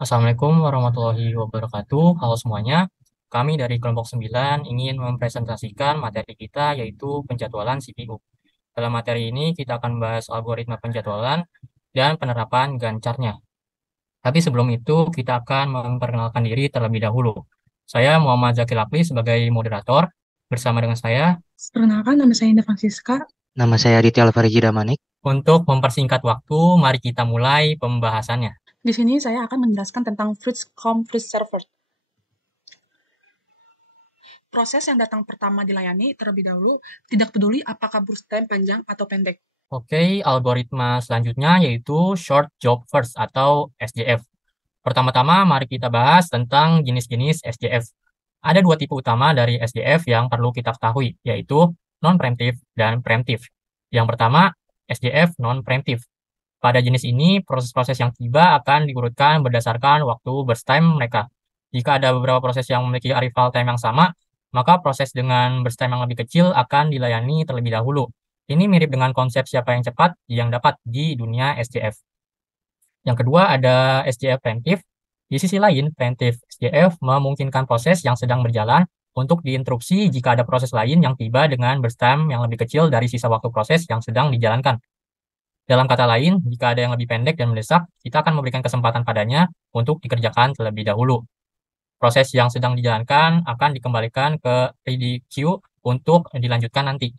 Assalamualaikum warahmatullahi wabarakatuh. Halo semuanya. Kami dari kelompok 9 ingin mempresentasikan materi kita yaitu penjadwalan CPU. Dalam materi ini kita akan membahas algoritma penjadwalan dan penerapan Gantt-chartnya. Tapi sebelum itu kita akan memperkenalkan diri terlebih dahulu. Saya Muhammad Zakil Akli sebagai moderator. Bersama dengan saya Perkenalkan, nama saya Indah Francisca. Nama saya Aditya Alvarezi Damanik. untuk mempersingkat waktu, mari kita mulai pembahasannya. Di sini saya akan menjelaskan tentang Fritz-Com Fritz Server. Proses yang datang pertama dilayani terlebih dahulu, tidak peduli apakah burst time panjang atau pendek. Oke, algoritma selanjutnya yaitu Short Job First atau SJF. Pertama-tama, mari kita bahas tentang jenis-jenis SJF. Ada dua tipe utama dari SJF yang perlu kita ketahui, yaitu non-preemptive dan preemptive. Yang pertama, SJF non-preemptive. Pada jenis ini, proses-proses yang tiba akan diurutkan berdasarkan waktu burst time mereka. Jika ada beberapa proses yang memiliki arrival time yang sama, maka proses dengan burst time yang lebih kecil akan dilayani terlebih dahulu. Ini mirip dengan konsep siapa yang cepat yang dapat di dunia SJF. Yang kedua ada SJF preemptive. Di sisi lain, preemptive SJF memungkinkan proses yang sedang berjalan untuk diinterupsi jika ada proses lain yang tiba dengan burst time yang lebih kecil dari sisa waktu proses yang sedang dijalankan. Dalam kata lain, jika ada yang lebih pendek dan mendesak, kita akan memberikan kesempatan padanya untuk dikerjakan terlebih dahulu. Proses yang sedang dijalankan akan dikembalikan ke ready queue untuk dilanjutkan nanti.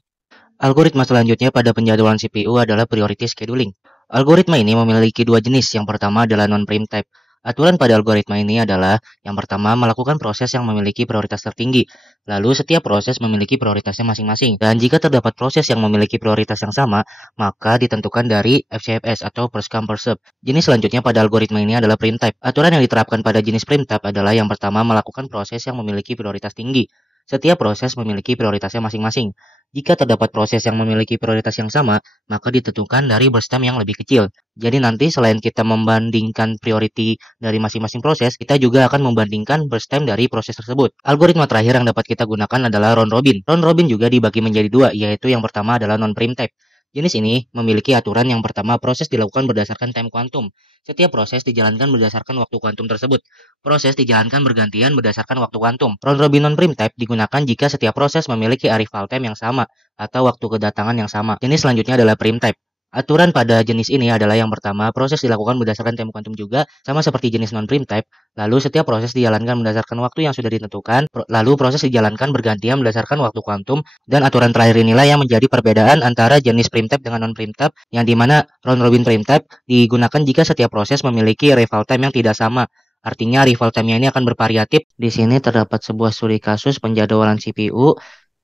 Algoritma selanjutnya pada penjadwalan CPU adalah priority scheduling. Algoritma ini memiliki dua jenis. Yang pertama adalah non-preemptive. Aturan pada algoritma ini adalah yang pertama melakukan proses yang memiliki prioritas tertinggi. Lalu setiap proses memiliki prioritasnya masing-masing. Dan jika terdapat proses yang memiliki prioritas yang sama, maka ditentukan dari FCFS atau first come first serve. Jenis selanjutnya pada algoritma ini adalah preemptive. Aturan yang diterapkan pada jenis preemptive adalah yang pertama melakukan proses yang memiliki prioritas tinggi. Setiap proses memiliki prioritasnya masing-masing. Jika terdapat proses yang memiliki prioritas yang sama, maka ditentukan dari burst time yang lebih kecil. Jadi nanti selain kita membandingkan priority dari masing-masing proses, kita juga akan membandingkan burst time dari proses tersebut. Algoritma terakhir yang dapat kita gunakan adalah round robin. Round robin juga dibagi menjadi dua, yaitu yang pertama adalah non-preemptive. Jenis ini memiliki aturan yang pertama proses dilakukan berdasarkan time quantum. Setiap proses dijalankan berdasarkan waktu kuantum tersebut. Proses dijalankan bergantian berdasarkan waktu kuantum. Round robin non-preemptive digunakan jika setiap proses memiliki arrival time yang sama atau waktu kedatangan yang sama. Jenis selanjutnya adalah preemptive. Aturan pada jenis ini adalah yang pertama, proses dilakukan berdasarkan time quantum juga, sama seperti jenis non-preemptive. Lalu setiap proses dijalankan berdasarkan waktu yang sudah ditentukan, lalu proses dijalankan bergantian berdasarkan waktu kuantum, dan aturan terakhir inilah yang menjadi perbedaan antara jenis preemptive dengan non-preemptive, yang dimana round robin preemptive digunakan jika setiap proses memiliki arrival time yang tidak sama. Artinya arrival time-nya ini akan bervariatif. Di sini terdapat sebuah studi kasus penjadwalan CPU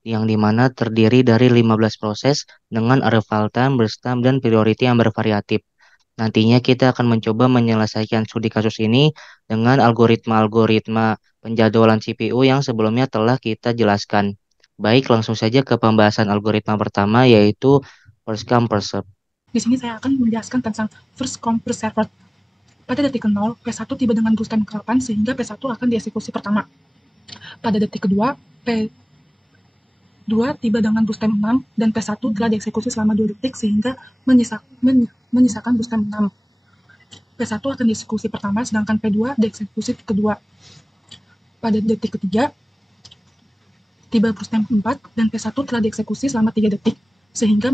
yang dimana terdiri dari 15 proses dengan arrival time, burst time, dan priority yang bervariatif. Nantinya kita akan mencoba menyelesaikan studi kasus ini dengan algoritma-algoritma penjadwalan CPU yang sebelumnya telah kita jelaskan. Baik, langsung saja ke pembahasan algoritma pertama yaitu first come first serve. Di sini saya akan menjelaskan tentang First-Come First Server. Pada detik ke-0, P1 tiba dengan burst time ke-8 sehingga P1 akan dieksekusi pertama. Pada detik kedua, P2 tiba dengan burst time 6 dan P1 telah dieksekusi selama 2 detik sehingga menyisakan burst time 6. P1 akan dieksekusi pertama sedangkan P2 dieksekusi kedua. Pada detik ketiga, tiba burst time 4 dan P1 telah dieksekusi selama 3 detik sehingga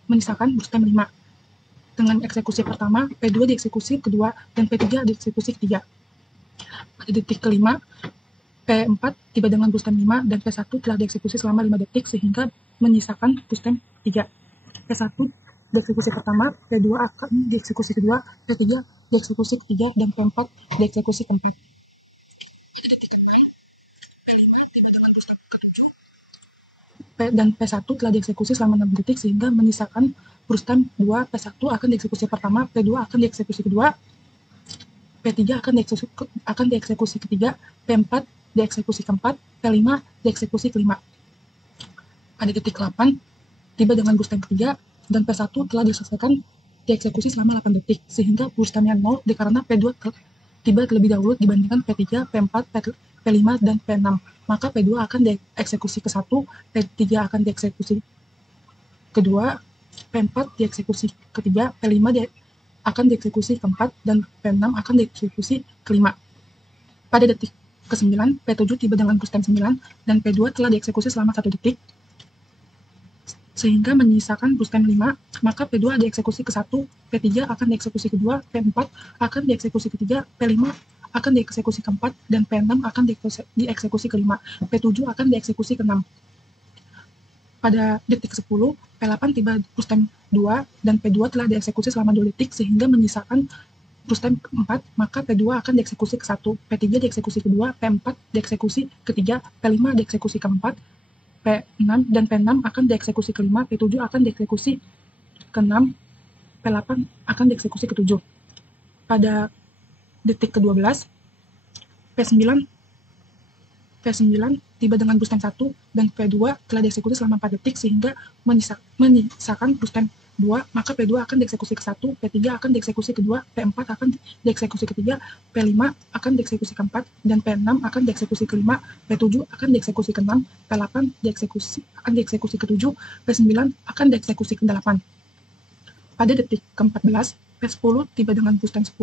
menyisakan burst time 5. Dengan eksekusi pertama, P2 dieksekusi kedua dan P3 dieksekusi ketiga. Pada detik kelima, P4 tiba dengan burst time 5 dan P1 telah dieksekusi selama 5 detik sehingga menyisakan burst time 3. P1 dieksekusi pertama, P2 akan dieksekusi kedua, P3 dieksekusi ketiga, dan P4 dieksekusi keempat. Pada detik ke-6, P5 tiba dengan burst time ke-7 dan P1 telah dieksekusi selama 6 detik sehingga menyisakan burst time 2. P1 akan dieksekusi pertama, P2 akan dieksekusi kedua, P3 akan dieksekusi ketiga, P4 dieksekusi keempat, P5 dieksekusi kelima. Pada detik 8, tiba dengan burst time ketiga dan P1 telah diselesaikan dieksekusi selama 8 detik sehingga burst time-nya 0 karena P2 tiba terlebih dahulu dibandingkan P3, P4, P5, dan P6. Maka P2 akan dieksekusi ke-1, P3 akan dieksekusi kedua, P4 dieksekusi ketiga, P5 akan dieksekusi ke-4 dan P6 akan dieksekusi ke-5. Pada detik ke-9, P7 tiba dengan bustem 9 dan P2 telah dieksekusi selama 1 detik sehingga menyisakan bustem 5, maka P2 dieksekusi ke-1, P3 akan dieksekusi ke-2, P4 akan dieksekusi ke-3, P5 akan dieksekusi ke-4, dan P6 akan dieksekusi ke-5, P7 akan dieksekusi ke-6. Pada detik 10, P8 tiba bustem 2 dan P2 telah dieksekusi selama 2 detik sehingga menyisakan bustem 4, maka P2 akan dieksekusi ke-1, P3 dieksekusi ke-2, P4 dieksekusi ke-3, P5 dieksekusi ke-4, P6 dan P6 akan dieksekusi ke-5, P7 akan dieksekusi ke-6, P8 akan dieksekusi ke-7. Pada detik ke-12, P9 tiba dengan bustem 1 dan P2 telah dieksekusi selama 4 detik sehingga menyisakan bustem 2, maka P2 akan dieksekusi ke-1, P3 akan dieksekusi ke-2, P4 akan dieksekusi ke-3, P5 akan dieksekusi ke-4, dan P6 akan dieksekusi ke-5, P7 akan dieksekusi ke-6, P8 akan dieksekusi ke-7, P9 akan dieksekusi ke-8. Pada detik ke-14, P10 tiba dengan bustem 10,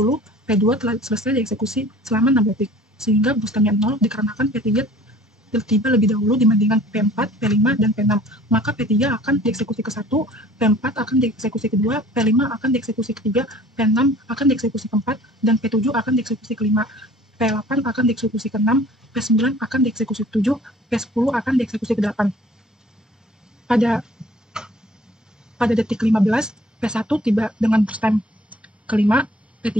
P2 telah selesai dieksekusi selama 6 detik, sehingga bustemnya 0 dikarenakan P3 tiba lebih dahulu dibandingkan P4, P5, dan P6. Maka P3 akan dieksekusi ke-1, P4 akan dieksekusi ke-2, P5 akan dieksekusi ke-3, P6 akan dieksekusi ke-4, dan P7 akan dieksekusi ke-5. P8 akan dieksekusi ke-6, P9 akan dieksekusi ke-7, P10 akan dieksekusi ke-8. Pada detik 15, P1 tiba dengan bustem ke-5, P3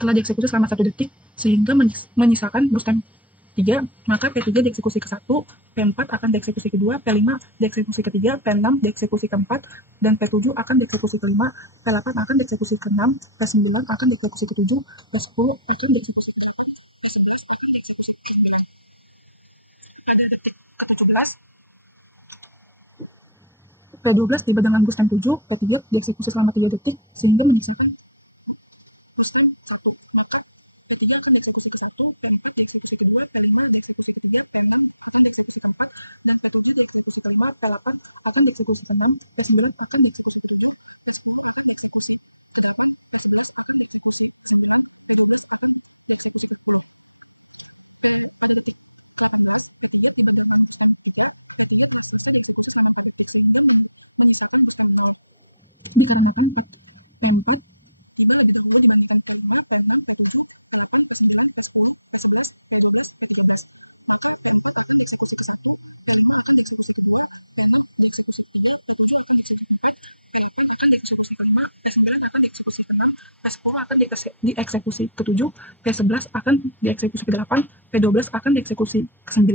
telah dieksekusi selama 1 detik, sehingga menyisakan bustem 3, maka P3 dieksekusi ke-1, P4 akan dieksekusi ke-2, P5 dieksekusi ke-3, P6 dieksekusi ke-4, dan P7 akan dieksekusi ke-5, P8 akan dieksekusi ke-6, P9 akan dieksekusi ke-7, P10 akan dieksekusi ke-8, P11 akan dieksekusi ke-9. Pada detik ke-17, P12 tiba dengan bustem 7, P3 dieksekusi selama 3 detik, sehingga menyisakan bustem 1, maka P3 akan dieksekusi ke-1, P4 dieksekusi ke-2, P5 dieksekusi ke-3, P6 akan dieksekusi ke-4, dan P7 dieksekusi ke-5, P8 akan dieksekusi ke-6, P9 akan dieksekusi ke-7, P10 akan dieksekusi ke-8, P11 akan dieksekusi ke-9, P12 akan dieksekusi ke-10. Pada detik ke-18, P3 tiba dengan bustem 3, P3 telah selesai dieksekusi selama 4 detik sehingga menyisakan bustem 0, dikarenakan P4 tiba lebih dahulu dibandingkan P5, P6, P7, P8, P9, P10, P11, P12, P13. Maka P4 akan dieksekusi ke-1, P5 akan dieksekusi ke-2, P6 dieksekusi ke-3, P7 akan dieksekusi ke-4, P8 akan dieksekusi ke-5, P9 akan dieksekusi ke-6, P10 akan dieksekusi ke-7, P11 akan dieksekusi ke-8, P12 akan dieksekusi ke-9,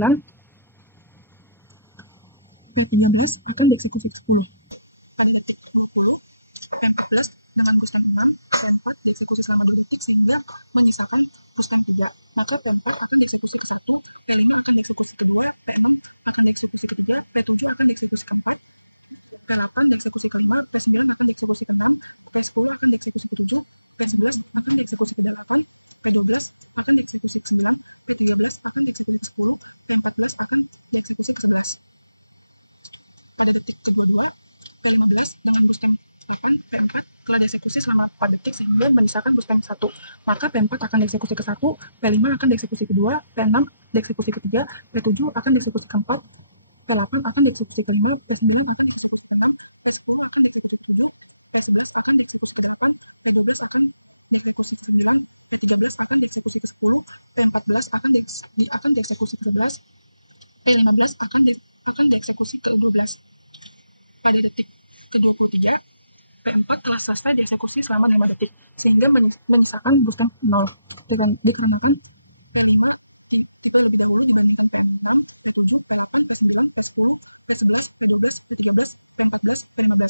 P13 akan dieksekusi ke-10. Pada detik 20, P14 dengan bustem 6, P4 dieksekusi selama 2 detik sehingga menyisakan bustem 3. Maka P4 akan dieksekusi ke-1, P5 akan dieksekusi ke-2, P6 akan dieksekusi ke-3, P7 akan dieksekusi ke-4, P8 dieksekusi ke-5, P9 akan dieksekusi ke-6, P10 akan dieksekusi ke-7, P11 akan dieksekusi ke-8, P12 akan dieksekusi ke-9, P13 akan dieksekusi ke-10, P14 akan dieksekusi ke-11. Pada detik ke-22, P15 dengan bustem 8, P4 telah dieksekusi selama 4 detik sehingga menyisakan bustem 1. Maka P4 akan dieksekusi ke-1, P5 akan dieksekusi ke-2, P6 dieksekusi ke-3, P7 akan dieksekusi ke-4, P8 akan dieksekusi ke-5, P9 akan dieksekusi ke-6, P10 akan dieksekusi ke-7, P11 akan dieksekusi ke-8, P12 akan dieksekusi ke-9, P13 akan dieksekusi ke-10, P14 akan dieksekusi ke-11, P15 akan dieksekusi ke-12. Pada detik ke-23, P4 telah selesai dieksekusi selama 5 detik, sehingga menyisakan bustem 0, dikarenakan P5 tiba lebih dahulu dibandingkan P6, P7, P8, P9, P10, P11, P12, P13, P14, P15.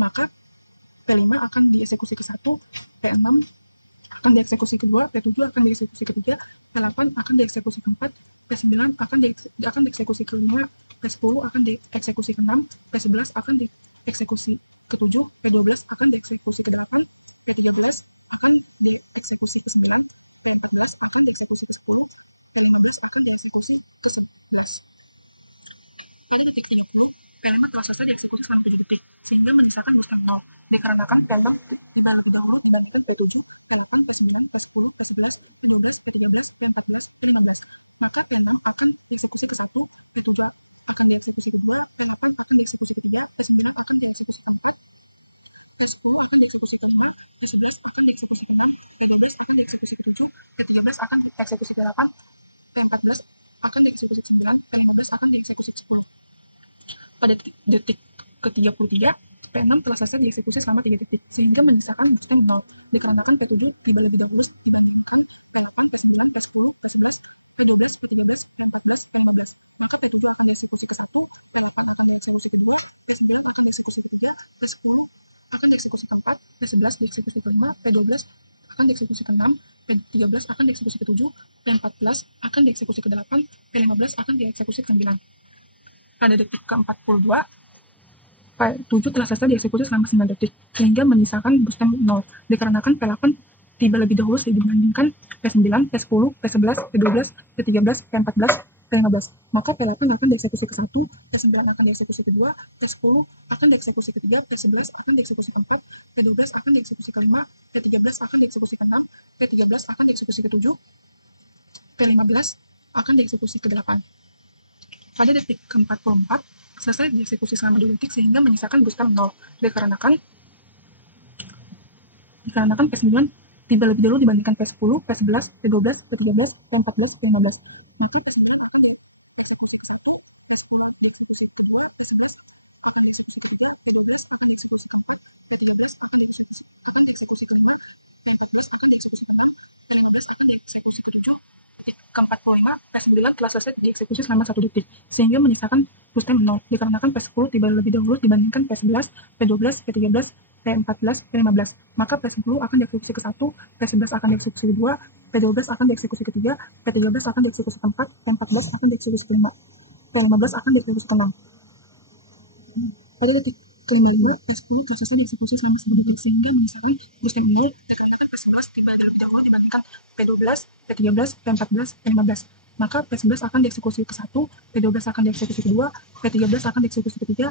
Maka P5 akan dieksekusi ke-1, P6 akan dieksekusi ke-2, P7 akan dieksekusi ke-3, P8 akan dieksekusi ke-4, P9 akan dieksekusi ke-5, P10 akan dieksekusi ke-6, P11 akan dieksekusi ke-7, P12 akan dieksekusi ke-8, P13 akan dieksekusi ke-9, P14 akan dieksekusi ke-10, P15 akan dieksekusi ke-11. Pada detik 30, P5 telah selesai dieksekusi selama 7 detik, sehingga menyisakan boostem 0, dikarenakan P6 tiba lebih dahulu dibandingkan P7, P8, P9, P10, P11, P12, P13, P14, P15. Maka P6 akan dieksekusi ke 1, P7 akan dieksekusi ke 2, P8 akan dieksekusi ke 3, P9 akan dieksekusi ke 4, P10 akan dieksekusi ke 5, P11 akan dieksekusi ke 6, P12 akan dieksekusi ke 7, P13 akan dieksekusi ke 8, P14 akan dieksekusi ke 9, P15 akan dieksekusi ke 10. Pada detik ke-33, P6 telah selesai dieksekusi selama 3 detik, sehingga menyisakan boostem 0, dikarenakan P7 tiba lebih dahulu dibandingkan P8, P9, P10, P11, P12, P13, P14, P15. Maka P7 akan dieksekusi ke 1, P8 akan dieksekusi ke 2, P9 akan dieksekusi ke 3, P10 akan dieksekusi ke 4, P11 dieksekusi ke 5, P12 akan dieksekusi ke 6, P13 akan dieksekusi ke 7, P14 akan dieksekusi ke 8, P15 akan dieksekusi ke 9. Pada detik ke-42, P7 telah selesai dieksekusi selama 9 detik, sehingga menyisakan boostem 0, dikarenakan P8 tiba lebih dahulu dibandingkan P9, P10, P11, P12, P13, P14, P15. Maka P8 akan dieksekusi ke 1, P9 akan dieksekusi ke 2, P10 akan dieksekusi ke 3, P11 akan dieksekusi ke 4, P12 akan dieksekusi ke 5, P13 akan dieksekusi ke 6, P13 akan dieksekusi ke 7, P15 akan dieksekusi ke 8. Pada detik ke-44, selesai dieksekusi selama 2 detik sehingga menyisakan boostem 0, dikarenakan P9 tiba lebih dahulu dibandingkan P10, P11, P12, P13, P14, P15. Maka P9 akan dieksekusi ke 1, P10 dieksekusi ke 2, P11 akan dieksekusi ke 3, P12 akan dieksekusi ke 4, P13 akan dieksekusi ke 5, P14 akan dieksekusi ke 6, P15 akan dieksekusi ke 7. Detik ke-45, P9 telah selesai dieksekusi selama 1 detik, sehingga menyisakan boostem 0, dikarenakan P10 tiba lebih dahulu dibandingkan P11, P12, P13, P14, P15. Maka P10 akan dieksekusi ke 1, P11 akan dieksekusi ke 2, P12 akan dieksekusi ke 3, P13 akan dieksekusi ke 4, P14 akan dieksekusi ke 5, P15 akan dieksekusi ke 6. Pada detik ke-55, P10 telah selesai dieksekusi selama 1 detik, sehingga menyisakan boostem 0, dikarenakan P11 tiba lebih dahulu dibandingkan P12, P13, P14, P15. Maka P11 akan dieksekusi ke 1, P12 akan dieksekusi ke 2, P13 akan dieksekusi ke 3,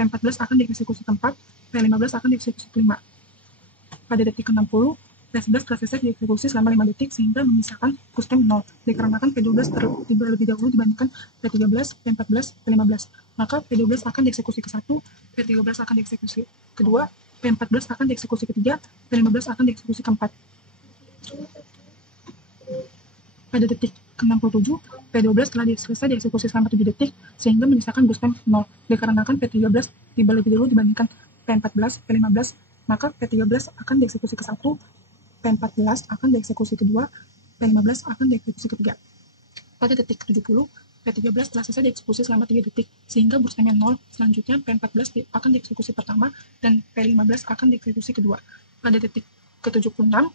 P14 akan dieksekusi ke 4, P15 akan dieksekusi ke 5. Pada detik ke-60, P11 telah selesai dieksekusi selama 5 detik, sehingga menyisakan boostem 0, dikarenakan P12 tiba lebih dahulu dibandingkan P13, P14, P15. Maka P12 akan dieksekusi ke 1, P13 akan dieksekusi ke 2, P14 akan dieksekusi ke 3, P15 akan dieksekusi ke 4. Pada detik ke-67, P12 telah selesai dieksekusi selama 7 detik, sehingga menyisakan boostem 0, dikarenakan P13 tiba lebih dahulu dibandingkan P14, P15. Maka P13 akan dieksekusi ke 1, P14 akan dieksekusi ke 2, P15 akan dieksekusi ke 3. Pada detik ke-70, P13 telah selesai dieksekusi selama 3 detik, sehingga boostemnya 0. Selanjutnya P14 akan dieksekusi pertama, dan P15 akan dieksekusi kedua. Pada detik ke-76,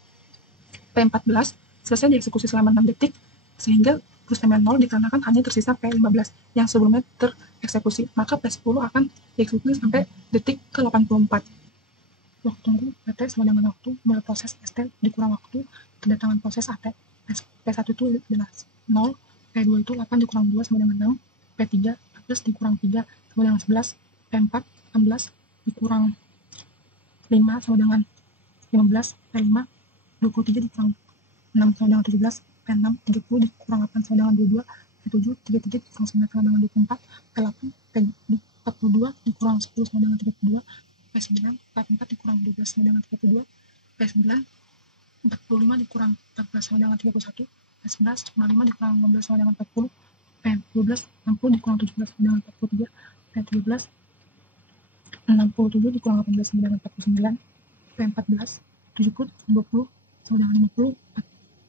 P14 selesai dieksekusi selama 6 detik, sehingga boostemnya 0 dikarenakan hanya tersisa P15 yang sebelumnya tereksekusi. Maka P10 akan dieksekusi sampai detik ke-84. Waktu tunggu PT sama dengan waktu mulai proses ST dikurang waktu kedatangan proses AT. P1 itu adalah 0, P2 itu 8 dikurang 2 sama dengan 6, P3 14 dikurang 3 sama dengan 11, P4 16 dikurang 5 sama dengan 15, P5 23 dikurang 6 sama dengan 17, P6 30 dikurang 8 sama dengan 22, P7 33 dikurang 9 sama dengan 24, P8 P42 dikurang 10 sama dengan 32, P9 44 dikurang 12 sama dengan 32, P9 45 dikurang 14 sama dengan 31, P11 55 dikurang 15 sama dengan 40, P12 60 dikurang 17 sama dengan 43, P13 67 dikurang 18 sama dengan 49, P14 70 20 sama dengan 50,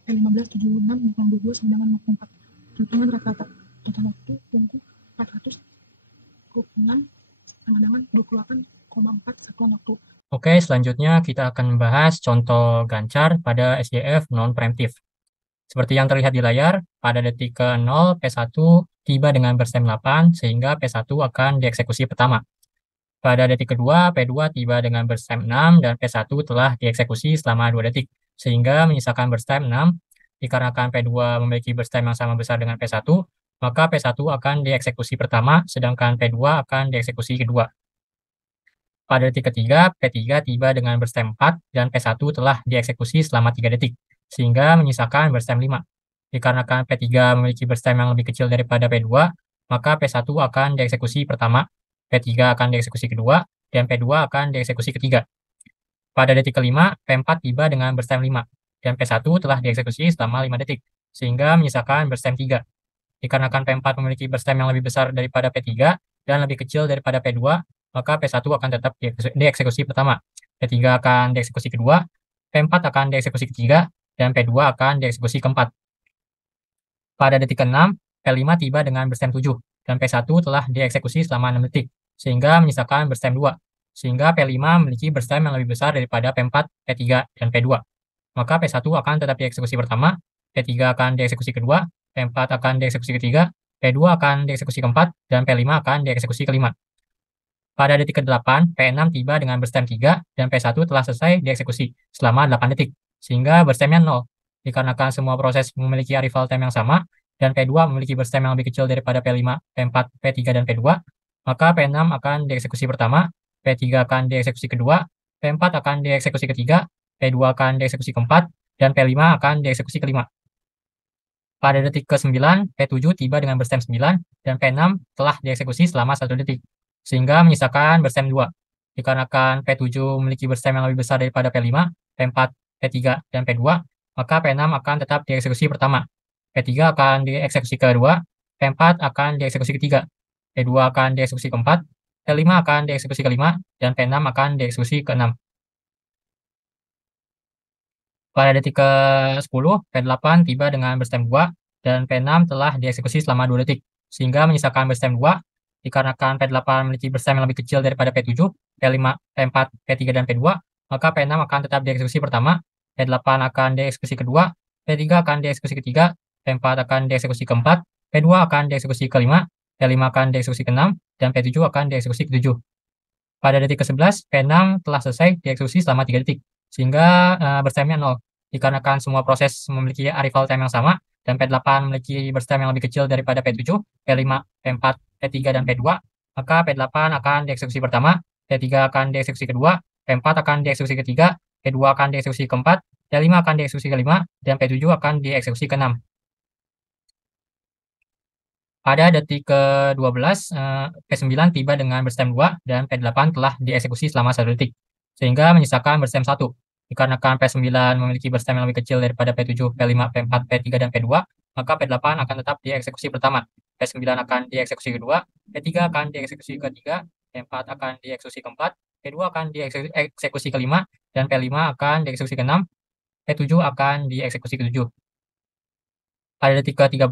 P15 76 dikurang 22 sama dengan 54. Perhitungan rata-rata total waktu tunggu 426 sama dengan 28,4 satuan waktu. Oke, selanjutnya kita akan membahas contoh gancar pada SJF non-preemptif. Seperti yang terlihat di layar, pada detik ke-0, P1 tiba dengan berstem 8, sehingga P1 akan dieksekusi pertama. Pada detik kedua, P2 tiba dengan berstem 6, dan P1 telah dieksekusi selama 2 detik, sehingga menyisakan berstem 6. Dikarenakan P2 memiliki berstem yang sama besar dengan P1, maka P1 akan dieksekusi pertama, sedangkan P2 akan dieksekusi kedua. Pada detik ketiga, P3 tiba dengan berstem 4 dan P1 telah dieksekusi selama 3 detik, sehingga menyisakan berstem 5. Dikarenakan P3 memiliki berstem yang lebih kecil daripada P2, maka P1 akan dieksekusi pertama, P3 akan dieksekusi kedua, dan P2 akan dieksekusi ketiga. Pada detik kelima, P4 tiba dengan berstem 5, dan P1 telah dieksekusi selama 5 detik, sehingga menyisakan berstem 3. Dikarenakan P4 memiliki berstem yang lebih besar daripada P3 dan lebih kecil daripada P2, maka P1 akan tetap dieksekusi pertama, P3 akan dieksekusi kedua, P4 akan dieksekusi ketiga, dan P2 akan dieksekusi keempat. Pada detik ke-6, P5 tiba dengan berstem 7, dan P1 telah dieksekusi selama 6 detik, sehingga menyisakan berstem 2, sehingga P5 memiliki berstem yang lebih besar daripada P4, P3, dan P2. Maka P1 akan tetap dieksekusi pertama, P3 akan dieksekusi kedua, P4 akan dieksekusi ketiga, P2 akan dieksekusi keempat, dan P5 akan dieksekusi kelima. Pada detik ke-8, P6 tiba dengan berstem 3, dan P1 telah selesai dieksekusi selama 8 detik, sehingga berstemnya 0. Dikarenakan semua proses memiliki arrival time yang sama, dan P2 memiliki berstem yang lebih kecil daripada P5, P4, P3, dan P2, maka P6 akan dieksekusi pertama, P3 akan dieksekusi kedua, P4 akan dieksekusi ketiga, P2 akan dieksekusi keempat, dan P5 akan dieksekusi kelima. Pada detik ke-9, P7 tiba dengan berstem 9, dan P6 telah dieksekusi selama 1 detik, sehingga menyisakan berstem 2. Dikarenakan P7 memiliki berstem yang lebih besar daripada P5, P4, P3, dan P2, maka P6 akan tetap dieksekusi pertama, P3 akan dieksekusi kedua, P4 akan dieksekusi ketiga, P2 akan dieksekusi keempat, P5 akan dieksekusi kelima, dan P6 akan dieksekusi keenam. Pada detik ke-10, P8 tiba dengan berstem 2, dan P6 telah dieksekusi selama 2 detik, sehingga menyisakan berstem 2. Dikarenakan P8 memiliki berstem yang lebih kecil daripada P7, P5, P4, P3, dan P2, maka P6 akan tetap dieksekusi pertama, P8 akan dieksekusi kedua, P3 akan dieksekusi ketiga, P4 akan dieksekusi keempat, P2 akan dieksekusi kelima, P5 akan dieksekusi keenam, dan P7 akan dieksekusi ketujuh. Pada detik ke-11, P6 telah selesai dieksekusi selama 3 detik, sehingga berstemnya 0. Dikarenakan semua proses memiliki arrival time yang sama, dan P8 memiliki berstem yang lebih kecil daripada P7, P5, P4, P3, dan P2, maka P8 akan dieksekusi pertama, P3 akan dieksekusi kedua, P4 akan dieksekusi ketiga, P2 akan dieksekusi keempat, P5 akan dieksekusi kelima, dan P7 akan dieksekusi keenam. Pada detik ke-12, P9 tiba dengan berstem 2, dan P8 telah dieksekusi selama 1 detik, sehingga menyisakan berstem 1. Dikarenakan P9 memiliki berstem yang lebih kecil daripada P7, P5, P4, P3, dan P2, maka P8 akan tetap dieksekusi pertama, P9 akan dieksekusi kedua, P3 akan dieksekusi ketiga, P4 akan dieksekusi keempat, P2 akan dieksekusi kelima, dan P5 akan dieksekusi keenam, P7 akan dieksekusi ketujuh. Pada detik ke-13,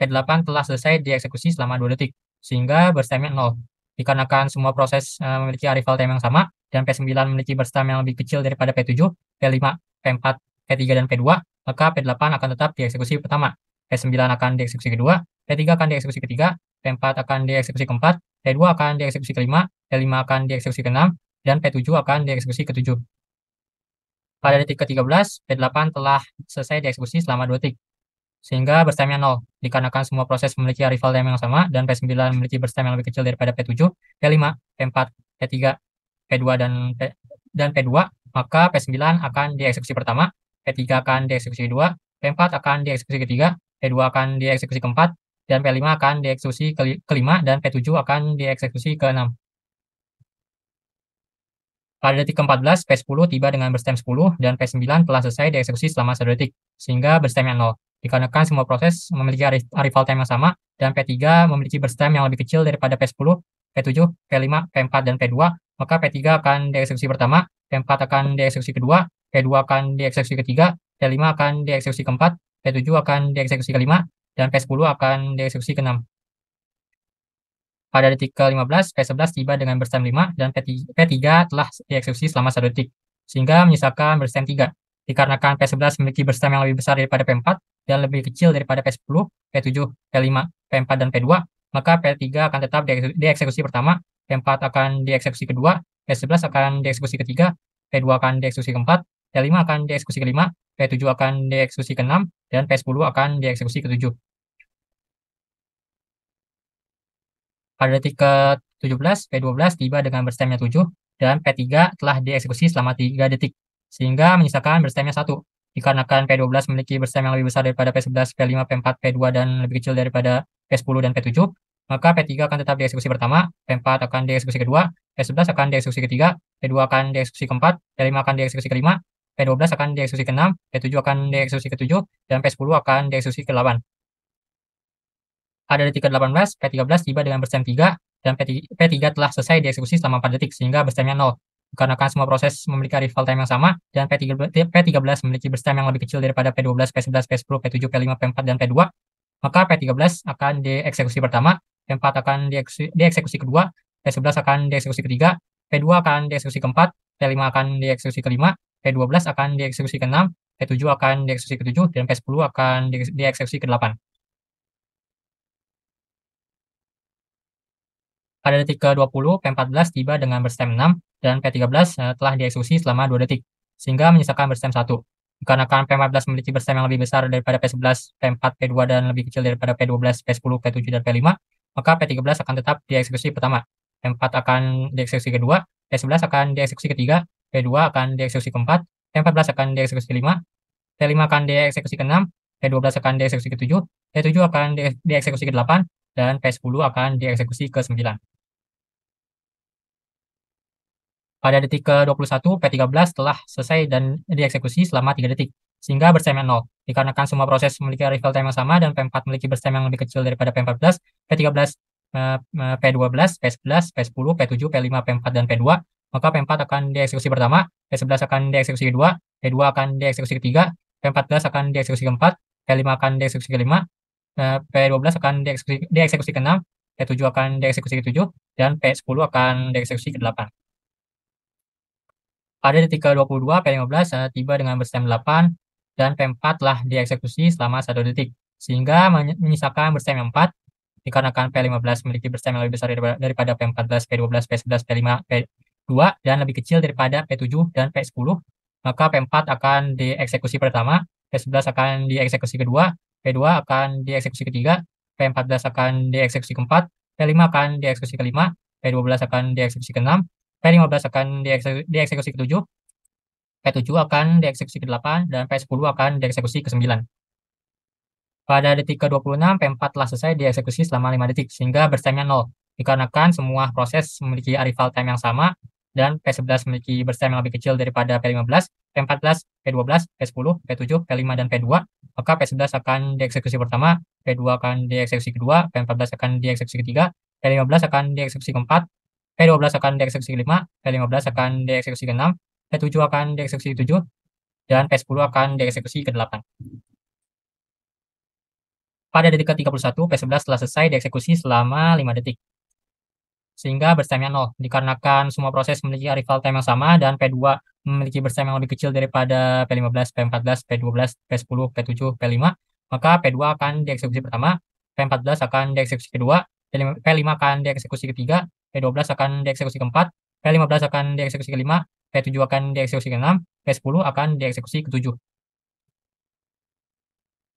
P8 telah selesai dieksekusi selama 2 detik, sehingga berstemnya 0. Dikarenakan semua proses memiliki arrival time yang sama, dan P9 memiliki berstem yang lebih kecil daripada P7, P5, P4, P3, dan P2, maka P8 akan tetap dieksekusi pertama, P9 akan dieksekusi kedua, P3 akan dieksekusi ketiga, P4 akan dieksekusi keempat, P2 akan dieksekusi kelima, P5 akan dieksekusi keenam, dan P7 akan dieksekusi ketujuh. Pada detik ke-13, P8 telah selesai dieksekusi selama 2 detik, sehingga berstemnya 0. Dikarenakan semua proses memiliki arrival time yang sama, dan P9 memiliki berstem yang lebih kecil daripada P7, P5, P4, P3, P2, dan P2, maka P9 akan dieksekusi pertama, P3 akan dieksekusi kedua, P4 akan dieksekusi ketiga, P2 akan dieksekusi keempat, dan P5 akan dieksekusi kelima, dan P7 akan dieksekusi keenam. Pada detik ke-14, P10 tiba dengan berstem 10, dan P9 telah selesai dieksekusi selama 1 detik, sehingga berstemnya 0. Dikarenakan semua proses memiliki arrival time yang sama, dan P3 memiliki berstem yang lebih kecil daripada P10, P7, P5, P4, dan P2, maka P3 akan dieksekusi pertama, P4 akan dieksekusi kedua, P2 akan dieksekusi ketiga, P5 akan dieksekusi keempat, P7 akan dieksekusi kelima, dan P10 akan dieksekusi keenam. Pada detik ke-15, P11 tiba dengan berstem 5, dan P3 telah dieksekusi selama 1 detik, sehingga menyisakan berstem 3. Dikarenakan P11 memiliki berstem yang lebih besar daripada P4, dan lebih kecil daripada P10, P7, P5, P4, dan P2, maka P3 akan tetap dieksekusi pertama, P4 akan dieksekusi kedua, P11 akan dieksekusi ketiga, P2 akan dieksekusi keempat, P5 akan dieksekusi kelima, P7 akan dieksekusi keenam, dan P10 akan dieksekusi ketujuh. Pada detik ke-17, P12 tiba dengan berstemnya 7, dan P3 telah dieksekusi selama 3 detik, sehingga menyisakan berstemnya 1. Dikarenakan P12 memiliki berstem yang lebih besar daripada P11, P5, P4, P2, dan lebih kecil daripada P10 dan P7, maka P3 akan tetap dieksekusi pertama, P4 akan dieksekusi kedua, P11 akan dieksekusi ketiga, P2 akan dieksekusi keempat, P5 akan dieksekusi kelima, P12 akan dieksekusi ke-6, P7 akan dieksekusi ke-7, dan P10 akan dieksekusi ke-8. Pada detik ke-18, P13 tiba dengan berstem 3, dan P3 telah selesai dieksekusi selama 4 detik, sehingga berstemnya 0. Dikarenakan semua proses memiliki arrival time yang sama, dan P13 memiliki berstem yang lebih kecil daripada P12, P11, P10, P7, P5, P4, dan P2, maka P13 akan dieksekusi pertama, P4 akan dieksekusi kedua, P11 akan dieksekusi ketiga, P2 akan dieksekusi keempat, P5 akan dieksekusi kelima, P12 akan dieksekusi ke-6, P7 akan dieksekusi ke-7, dan P10 akan dieksekusi ke-8. Pada detik ke-20, P14 tiba dengan berstem 6, dan P13 telah dieksekusi selama 2 detik, sehingga menyisakan berstem 1. Dikarenakan P14 memiliki berstem yang lebih besar daripada P11, P4, P2, dan lebih kecil daripada P12, P10, P7, dan P5, maka P13 akan tetap dieksekusi pertama, P4 akan dieksekusi kedua, P11 akan dieksekusi ketiga, P2 akan dieksekusi keempat, P14 akan dieksekusi kelima, P5 akan dieksekusi ke-6, P12 akan dieksekusi ke-7, P7 akan dieksekusi ke-8, dan P10 akan dieksekusi ke-9. Pada detik ke-21, P13 telah selesai dan dieksekusi selama 3 detik, sehingga berstemnya 0. Dikarenakan semua proses memiliki arrival time yang sama dan P4 memiliki berstem yang lebih kecil daripada P14, P13, P12, P11, P10, P7, P5, P4, dan P2, maka P4 akan dieksekusi pertama, P11 akan dieksekusi kedua, P2 akan dieksekusi ketiga, P14 akan dieksekusi keempat, P5 akan dieksekusi kelima, P12 akan dieksekusi ke-6, P7 akan dieksekusi ke-7, dan P10 akan dieksekusi ke-8. Pada detik ke-22, P15 tiba dengan berstem 8, dan P4 telah dieksekusi selama 1 detik, sehingga menyisakan berstem yang 4. Dikarenakan P15 memiliki berstem yang lebih besar daripada P14, P12, P11, P5, P2, dan lebih kecil daripada P7 dan P10, maka P4 akan dieksekusi pertama, P11 akan dieksekusi kedua, P2 akan dieksekusi ketiga, P14 akan dieksekusi keempat, P5 akan dieksekusi kelima, P12 akan dieksekusi keenam, P15 akan dieksekusi ke-7, P7 akan dieksekusi ke-8, dan P10 akan dieksekusi ke-9. Pada detik ke-26, P4 telah selesai dieksekusi selama 5 detik, sehingga berstemnya 0. Dikarenakan semua proses memiliki arrival time yang sama, dan P11 memiliki berstem yang lebih kecil daripada P15, P14, P12, P10, P7, P5, dan P2, maka P11 akan dieksekusi pertama, P2 akan dieksekusi kedua, P14 akan dieksekusi ketiga, P15 akan dieksekusi keempat, P12 akan dieksekusi ke-5, P15 akan dieksekusi ke-6, P7 akan dieksekusi ke-7, dan P10 akan dieksekusi ke-8. Pada detik ke-31, P11 telah selesai dieksekusi selama 5 detik, sehingga berstemnya 0. Dikarenakan semua proses memiliki arrival time yang sama, dan P2 memiliki berstem yang lebih kecil daripada P15, P14, P12, P10, P7, P5, maka P2 akan dieksekusi pertama, P14 akan dieksekusi kedua, P5 akan dieksekusi ketiga, P12 akan dieksekusi keempat, P15 akan dieksekusi kelima, P7 akan dieksekusi keenam, P10 akan dieksekusi ke-7.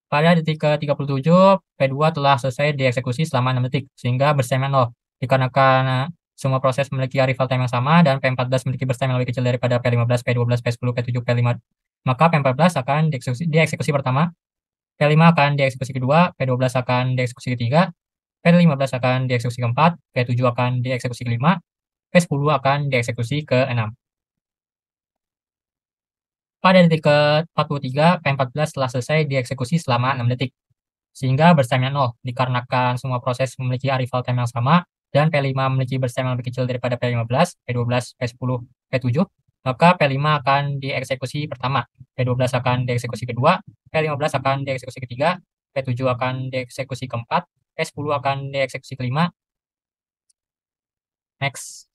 Pada detik ke-37, P2 telah selesai dieksekusi selama 6 detik, sehingga berstemnya 0. Dikarenakan semua proses memiliki arrival time yang sama, dan P14 memiliki berstem yang lebih kecil daripada P15, P12, P10, P7, P5, maka P14 akan dieksekusi pertama, P5 akan dieksekusi kedua, P12 akan dieksekusi ketiga, P15 akan dieksekusi keempat, P7 akan dieksekusi kelima, P10 akan dieksekusi ke-6. Pada detik ke-43, P14 telah selesai dieksekusi selama 6 detik, sehingga berstemnya 0. Dikarenakan semua proses memiliki arrival time yang sama, dan P5 memiliki berstem yang lebih kecil daripada P15, P12, P10, P7, maka P5 akan dieksekusi pertama, P12 akan dieksekusi kedua, P15 akan dieksekusi ketiga, P7 akan dieksekusi keempat, P10 akan dieksekusi kelima. Next.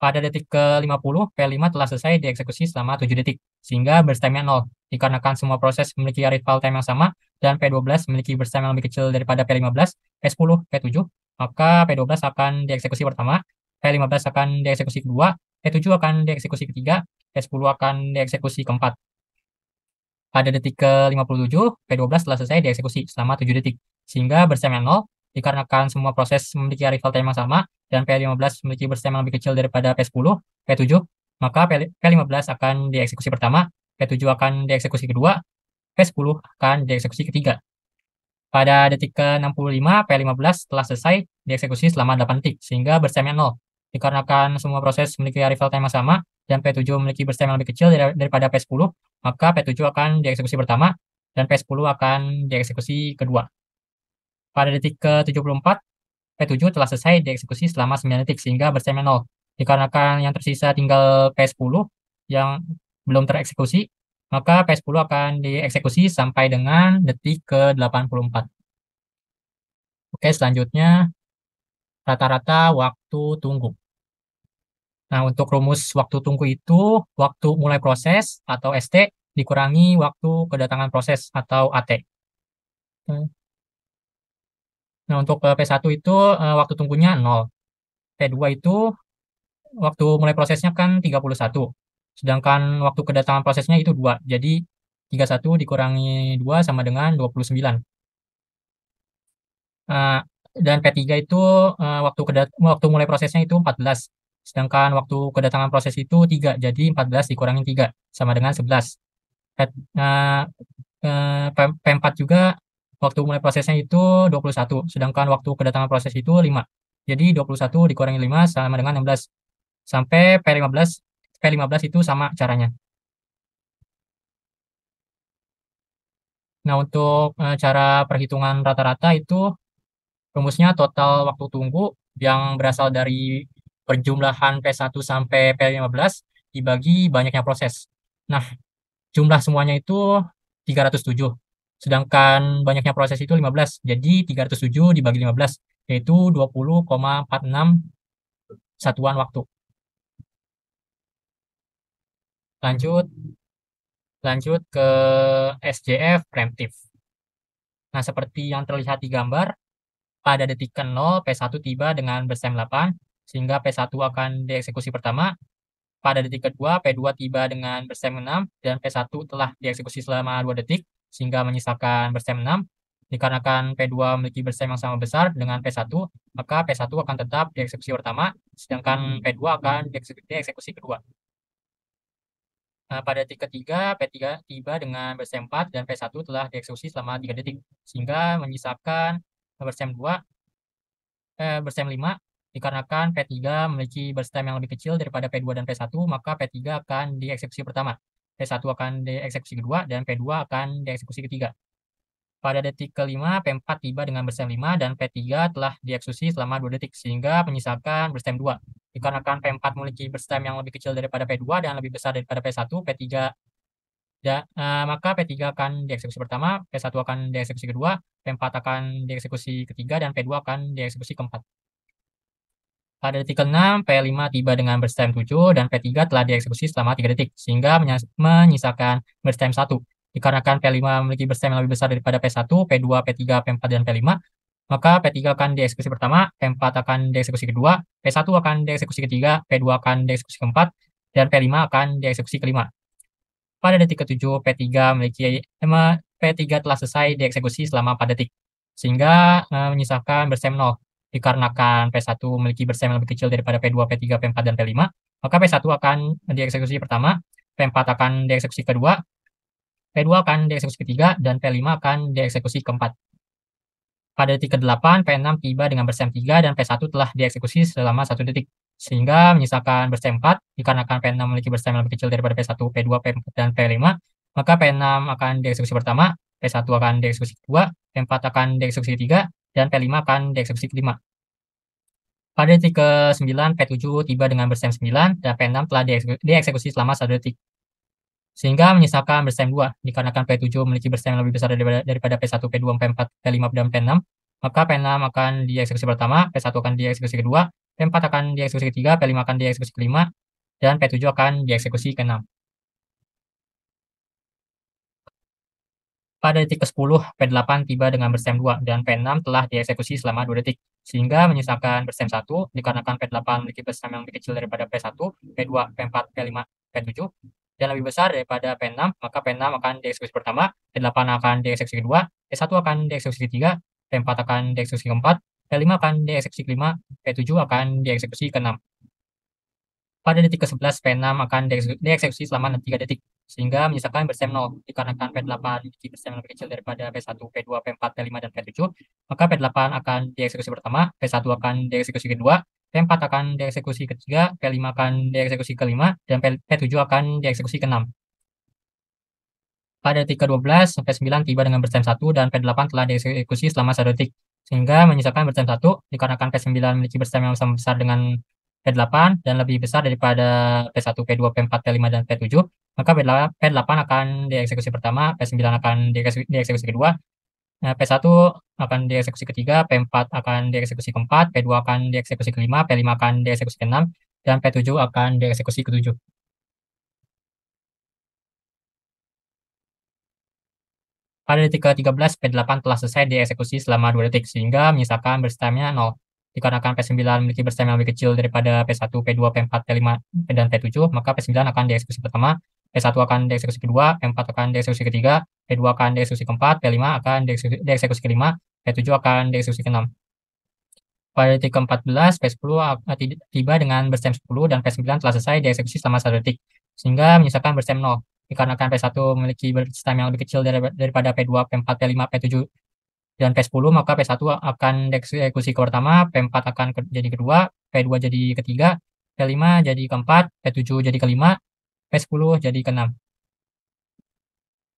Pada detik ke-50, P5 telah selesai dieksekusi selama 7 detik, sehingga berstemnya 0. Dikarenakan semua proses memiliki arrival time yang sama, dan P12 memiliki berstem yang lebih kecil daripada P15, P10, P7, maka P12 akan dieksekusi pertama, P15 akan dieksekusi kedua, P7 akan dieksekusi ketiga, P10 akan dieksekusi keempat. Pada detik ke-57, P12 telah selesai dieksekusi selama 7 detik, sehingga berstemnya 0. dikarenakan semua proses memiliki arrival time yang sama dan P15 memiliki burst time yang lebih kecil daripada P10, P7, maka P15 akan dieksekusi pertama, P7 akan dieksekusi kedua, P10 akan dieksekusi ketiga. Pada detik ke-65, P15 telah selesai dieksekusi selama 8 detik, sehingga burst time-nya 0. Dikarenakan semua proses memiliki arrival time yang sama dan P7 memiliki burst time yang lebih kecil daripada P10, maka P7 akan dieksekusi pertama dan P10 akan dieksekusi kedua. Pada detik ke-74, P7 telah selesai dieksekusi selama 9 detik sehingga burst time 0. Dikarenakan yang tersisa tinggal P10 yang belum tereksekusi, maka P10 akan dieksekusi sampai dengan detik ke-84. Oke, selanjutnya rata-rata waktu tunggu. Nah, untuk rumus waktu tunggu itu waktu mulai proses atau ST dikurangi waktu kedatangan proses atau AT. Nah, untuk P1 itu waktu tunggunya 0. P2 itu waktu mulai prosesnya kan 31. Sedangkan waktu kedatangan prosesnya itu 2. Jadi 31 dikurangi 2 sama dengan 29. Dan P3 itu waktu mulai prosesnya itu 14. Sedangkan waktu kedatangan proses itu 3. Jadi 14 dikurangi 3 sama dengan 11. P4 juga waktu mulai prosesnya itu 21. Sedangkan waktu kedatangan proses itu 5. Jadi 21 dikurangi 5 sama dengan 16. Sampai P15 itu sama caranya. Nah, untuk cara perhitungan rata-rata itu rumusnya total waktu tunggu yang berasal dari perjumlahan P1 sampai P15 dibagi banyaknya proses. Nah, jumlah semuanya itu 307. Sedangkan banyaknya proses itu 15. Jadi 307 dibagi 15, yaitu 20,46 satuan waktu. Lanjut ke SJF preemptif. Nah, seperti yang terlihat di gambar, pada detik ke-0, P1 tiba dengan burst time 8, sehingga P1 akan dieksekusi pertama. Pada detik kedua, P2 tiba dengan burst time 6, dan P1 telah dieksekusi selama 2 detik, sehingga menyisakan burst time 6. Dikarenakan P2 memiliki burst time yang sama besar dengan P1, maka P1 akan tetap dieksekusi pertama, sedangkan P2 akan dieksekusi kedua. Pada detik ketiga, P3 tiba dengan burst time 4 dan P1 telah dieksekusi selama 3 detik, sehingga menyisakan burst time 5. Dikarenakan P3 memiliki burst time yang lebih kecil daripada P2 dan P1, maka P3 akan dieksekusi pertama, P1 akan dieksekusi kedua, dan P2 akan dieksekusi ketiga. Pada detik kelima, P4 tiba dengan burst time 5 dan P3 telah dieksekusi selama 2 detik, sehingga menyisakan burst time 2. Dikarenakan P4 memiliki burst time yang lebih kecil daripada P2 dan lebih besar daripada P1, maka P3 akan dieksekusi pertama, P1 akan dieksekusi kedua, P4 akan dieksekusi ketiga, dan P2 akan dieksekusi keempat. Pada detik ke-6, P5 tiba dengan burst time 7 dan P3 telah dieksekusi selama 3 detik, sehingga menyisakan burst time 1. Dikarenakan P5 memiliki burst time yang lebih besar daripada P1, P2, P3, P4, dan P5, maka P3 akan dieksekusi pertama, P4 akan dieksekusi kedua, P1 akan dieksekusi ketiga, P2 akan dieksekusi keempat, dan P5 akan dieksekusi kelima. Pada detik ke-7, P3 telah selesai dieksekusi selama 4 detik, sehingga menyisakan burst time 0. Dikarenakan P1 memiliki burst time yang lebih kecil daripada P2, P3, P4, dan P5, maka P1 akan dieksekusi pertama, P4 akan dieksekusi kedua, P2 akan dieksekusi ketiga, dan P5 akan dieksekusi keempat. Pada detik ke-8, P6 tiba dengan burst time 3 dan P1 telah dieksekusi selama 1 detik, sehingga menyisakan burst time 4. Dikarenakan P6 memiliki burst time yang lebih kecil daripada P1, P2, P4, dan P5, maka P6 akan dieksekusi pertama, P1 akan dieksekusi kedua, P4 akan dieksekusi ketiga, dan P5 akan dieksekusi kelima. Pada detik ke-9, P7 tiba dengan burst time 9 dan P6 telah dieksekusi selama 1 detik, sehingga menyisakan burst time 2. Dikarenakan P7 memiliki burst time yang lebih besar daripada P1, P2, P4, P5, dan P6, maka P6 akan dieksekusi pertama, P1 akan dieksekusi kedua, P4 akan dieksekusi ketiga, P5 akan dieksekusi kelima, dan P7 akan dieksekusi ke-6. Pada detik ke-10, P8 tiba dengan burst time 2 dan P6 telah dieksekusi selama 2 detik, sehingga menyisakan burst time 1. Dikarenakan P8 memiliki burst time yang lebih kecil daripada P1, P2, P4, P5, P7, dan lebih besar daripada P6, maka P6 akan dieksekusi pertama, P8 akan dieksekusi kedua, P1 akan dieksekusi ketiga, P4 akan dieksekusi ke-4, P5 akan dieksekusi ke-5, P7 akan dieksekusi ke-6. Pada detik ke-11, P6 akan dieksekusi selama 3 detik, sehingga menyisakan berstem 0. Dikarenakan P8 memiliki berstem yang lebih kecil daripada P1, P2, P4, P5, dan P7, maka P8 akan dieksekusi pertama, P1 akan dieksekusi kedua, P4 akan dieksekusi ketiga, P5 akan dieksekusi kelima, dan P7 akan dieksekusi ke-6. Pada detik ke-12, P9 tiba dengan berstem 1 dan P8 telah dieksekusi selama 1 detik, sehingga menyisakan berstem 1 dikarenakan P9 memiliki berstem yang sama besar dengan P8 dan lebih besar daripada P1, P2, P4, P5, dan P7, maka P8 akan dieksekusi pertama, P9 akan dieksekusi kedua, P1 akan dieksekusi ketiga, P4 akan dieksekusi keempat, P2 akan dieksekusi kelima, P5 akan dieksekusi keenam, dan P7 akan dieksekusi ketujuh. Pada detik ke-13, P8 telah selesai dieksekusi selama 2 detik, sehingga menyisakan berstemnya 0. Dikarenakan P9 memiliki berstem yang lebih kecil daripada P1, P2, P4, P5, dan P7, maka P9 akan dieksekusi pertama, P1 akan dieksekusi kedua, P4 akan dieksekusi ketiga, P2 akan dieksekusi keempat, P5 akan dieksekusi kelima, P7 akan dieksekusi keenam. Pada detik ke-14, P10 tiba dengan berstem 10 dan P9 telah selesai dieksekusi selama 1 detik, sehingga menyisakan berstem 0. Dikarenakan P1 memiliki berstem yang lebih kecil daripada P2, P4, P5, P7, dan P10, maka P1 akan dieksekusi ke pertama, P4 akan jadi kedua, P2 jadi ketiga, P5 jadi keempat, P7 jadi kelima, P10 jadi keenam.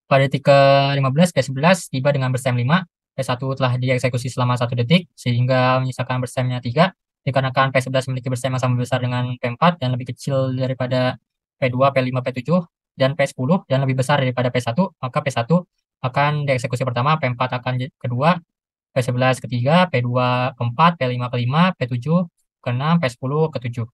Pada detik ke-15, P11 tiba dengan berstem 5, P1 telah dieksekusi selama 1 detik, sehingga menyisakan berstemnya 3, dikarenakan P11 memiliki berstem yang sama besar dengan P4 dan lebih kecil daripada P2, P5, P7, dan P10, dan lebih besar daripada P1, maka P1 akan dieksekusi pertama, P4 akan kedua, P11 ketiga, P2 keempat, P5 kelima, P7 keenam, P10 ketujuh.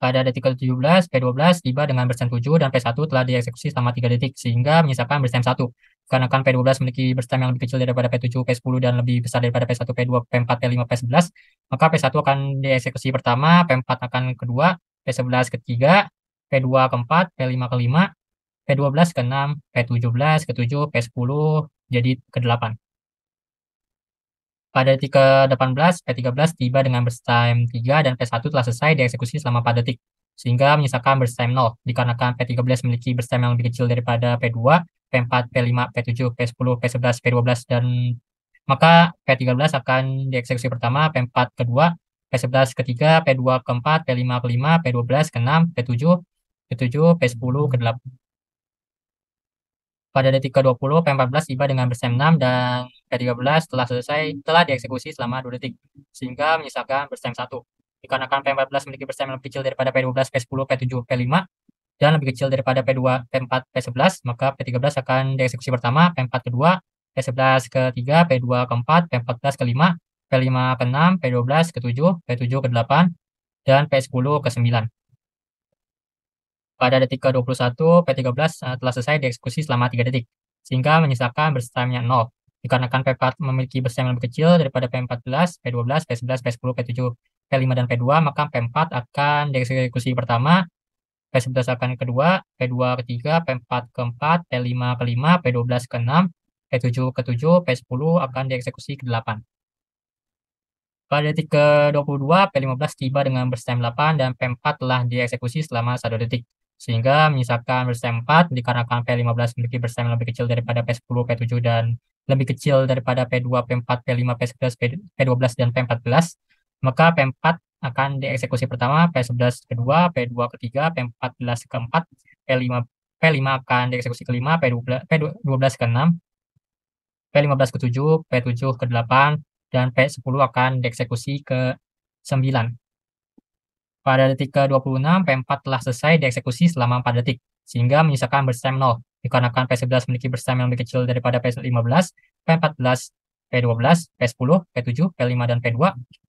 Pada detik ke-17, P12 tiba dengan berstem 7 dan P1 telah dieksekusi selama 3 detik, sehingga menyisakan berstem 1. Karena kan P12 memiliki berstem yang lebih kecil daripada P7, P10, dan lebih besar daripada P1, P2, P4, P5, P11, maka P1 akan dieksekusi pertama, P4 akan kedua, P11 ketiga, P2 keempat, P5 kelima, P12 keenam, P17 ketujuh, P10 jadi ke-8. Pada detik ke-18, P13 tiba dengan berstem 3 dan P1 telah selesai dieksekusi selama 4 detik, sehingga menyisakan berstem 0. Dikarenakan P13 memiliki berstem yang lebih kecil daripada P2, P4, P5, P7, P10, P11, P12, dan maka P13 akan dieksekusi pertama, P4 kedua, P11 ketiga, P2 keempat, P5 kelima, P12 keenam, P7 ke-7, P10 ke-8. Pada detik ke-20, P14 tiba dengan berstem 6 dan P13 telah dieksekusi selama 2 detik, sehingga menyisakan berstem 1. Dikarenakan P14 memiliki berstem yang lebih kecil daripada P12, P10, P7, P5, dan lebih kecil daripada P2, P4, P11, maka P13 akan dieksekusi pertama, P4 kedua, P11 ketiga, P2 keempat, P14 kelima, P5 keenam, P12 ketujuh, P7 ke-8, dan P10 ke-9. Pada detik ke-21, P13 telah selesai dieksekusi selama 3 detik, sehingga menyisakan berstemnya 0. Dikarenakan P4 memiliki berstem yang lebih kecil daripada P14, P12, P11, P10, P7, P5, dan P2, maka P4 akan dieksekusi pertama, P11 akan kedua, P2 ketiga, P4 keempat, P5 kelima, P12 keenam, P7 ketujuh, P10 akan dieksekusi ke-8. Pada detik ke-22, P15 tiba dengan berstem 8 dan P4 telah dieksekusi selama 1 detik, sehingga menyisakan berstem 4 dikarenakan P15 memiliki berstem yang lebih kecil daripada P10, P7, dan lebih kecil daripada P2, P4, P5, P11, P12, dan P14, maka P4 akan dieksekusi pertama, P11 kedua, P2 ketiga, P14 keempat, P5 akan dieksekusi kelima, P12 keenam, P15 ke-7, P7 ke-8, dan P10 akan dieksekusi ke-9. Pada detik ke-26, P4 telah selesai dieksekusi selama 4 detik, sehingga menyisakan berstem 0. Dikarenakan P11 memiliki berstem yang lebih kecil daripada P15, P14, P12, P10, P7, P5, dan P2,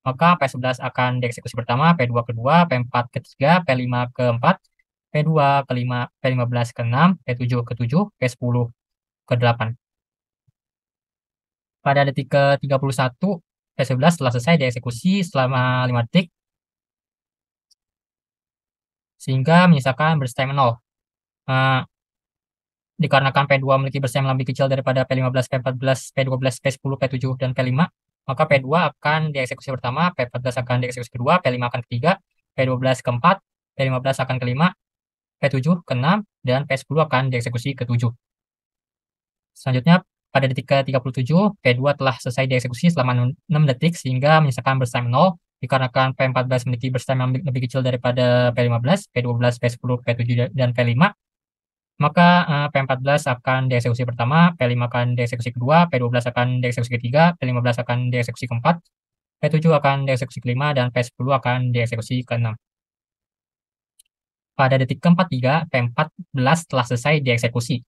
maka P11 akan dieksekusi pertama, P2 kedua, P4 ketiga, P5 keempat, P2 kelima, P15 keenam, P7 ketujuh, P10 ke-8. Pada detik ke-31, P11 telah selesai dieksekusi selama 5 detik, sehingga menyisakan berstem 0. Dikarenakan P2 memiliki burst time yang lebih kecil daripada P15, P14, P12, P10, P7, dan P5, maka P2 akan dieksekusi pertama, P14 akan dieksekusi kedua, P5 akan ketiga, P12 keempat, P15 akan kelima, P7 keenam, dan P10 akan dieksekusi ketujuh. Selanjutnya, pada detik ke-37, P2 telah selesai dieksekusi selama 6 detik sehingga menyisakan burst time 0. Dikarenakan P14 memiliki burst time yang lebih kecil daripada P15, P12, P10, P7, dan P5, maka P14 akan dieksekusi pertama, P5 akan dieksekusi kedua, P12 akan dieksekusi ketiga, P15 akan dieksekusi keempat, P7 akan dieksekusi kelima, dan P10 akan dieksekusi keenam. Pada detik ke-43, P14 telah selesai dieksekusi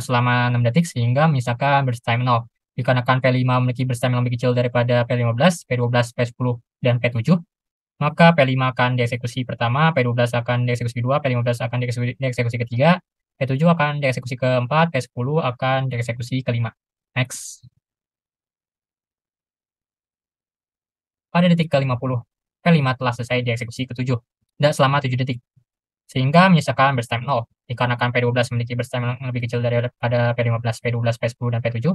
selama 6 detik sehingga menyisakan burst time 0. Dikarenakan P5 memiliki burst time yang lebih kecil daripada P15, P12, P10, dan P7, maka P5 akan dieksekusi pertama, P12 akan dieksekusi kedua, P15 akan dieksekusi ketiga, P7 akan dieksekusi keempat, P10 akan dieksekusi kelima. Next. Pada detik ke-50, P5 telah selesai dieksekusi ke-7 selama 7 detik, sehingga menyisakan burst time 0. Dikarenakan P12 memiliki burst time yang lebih kecil daripada P15, P12, P10, dan P7,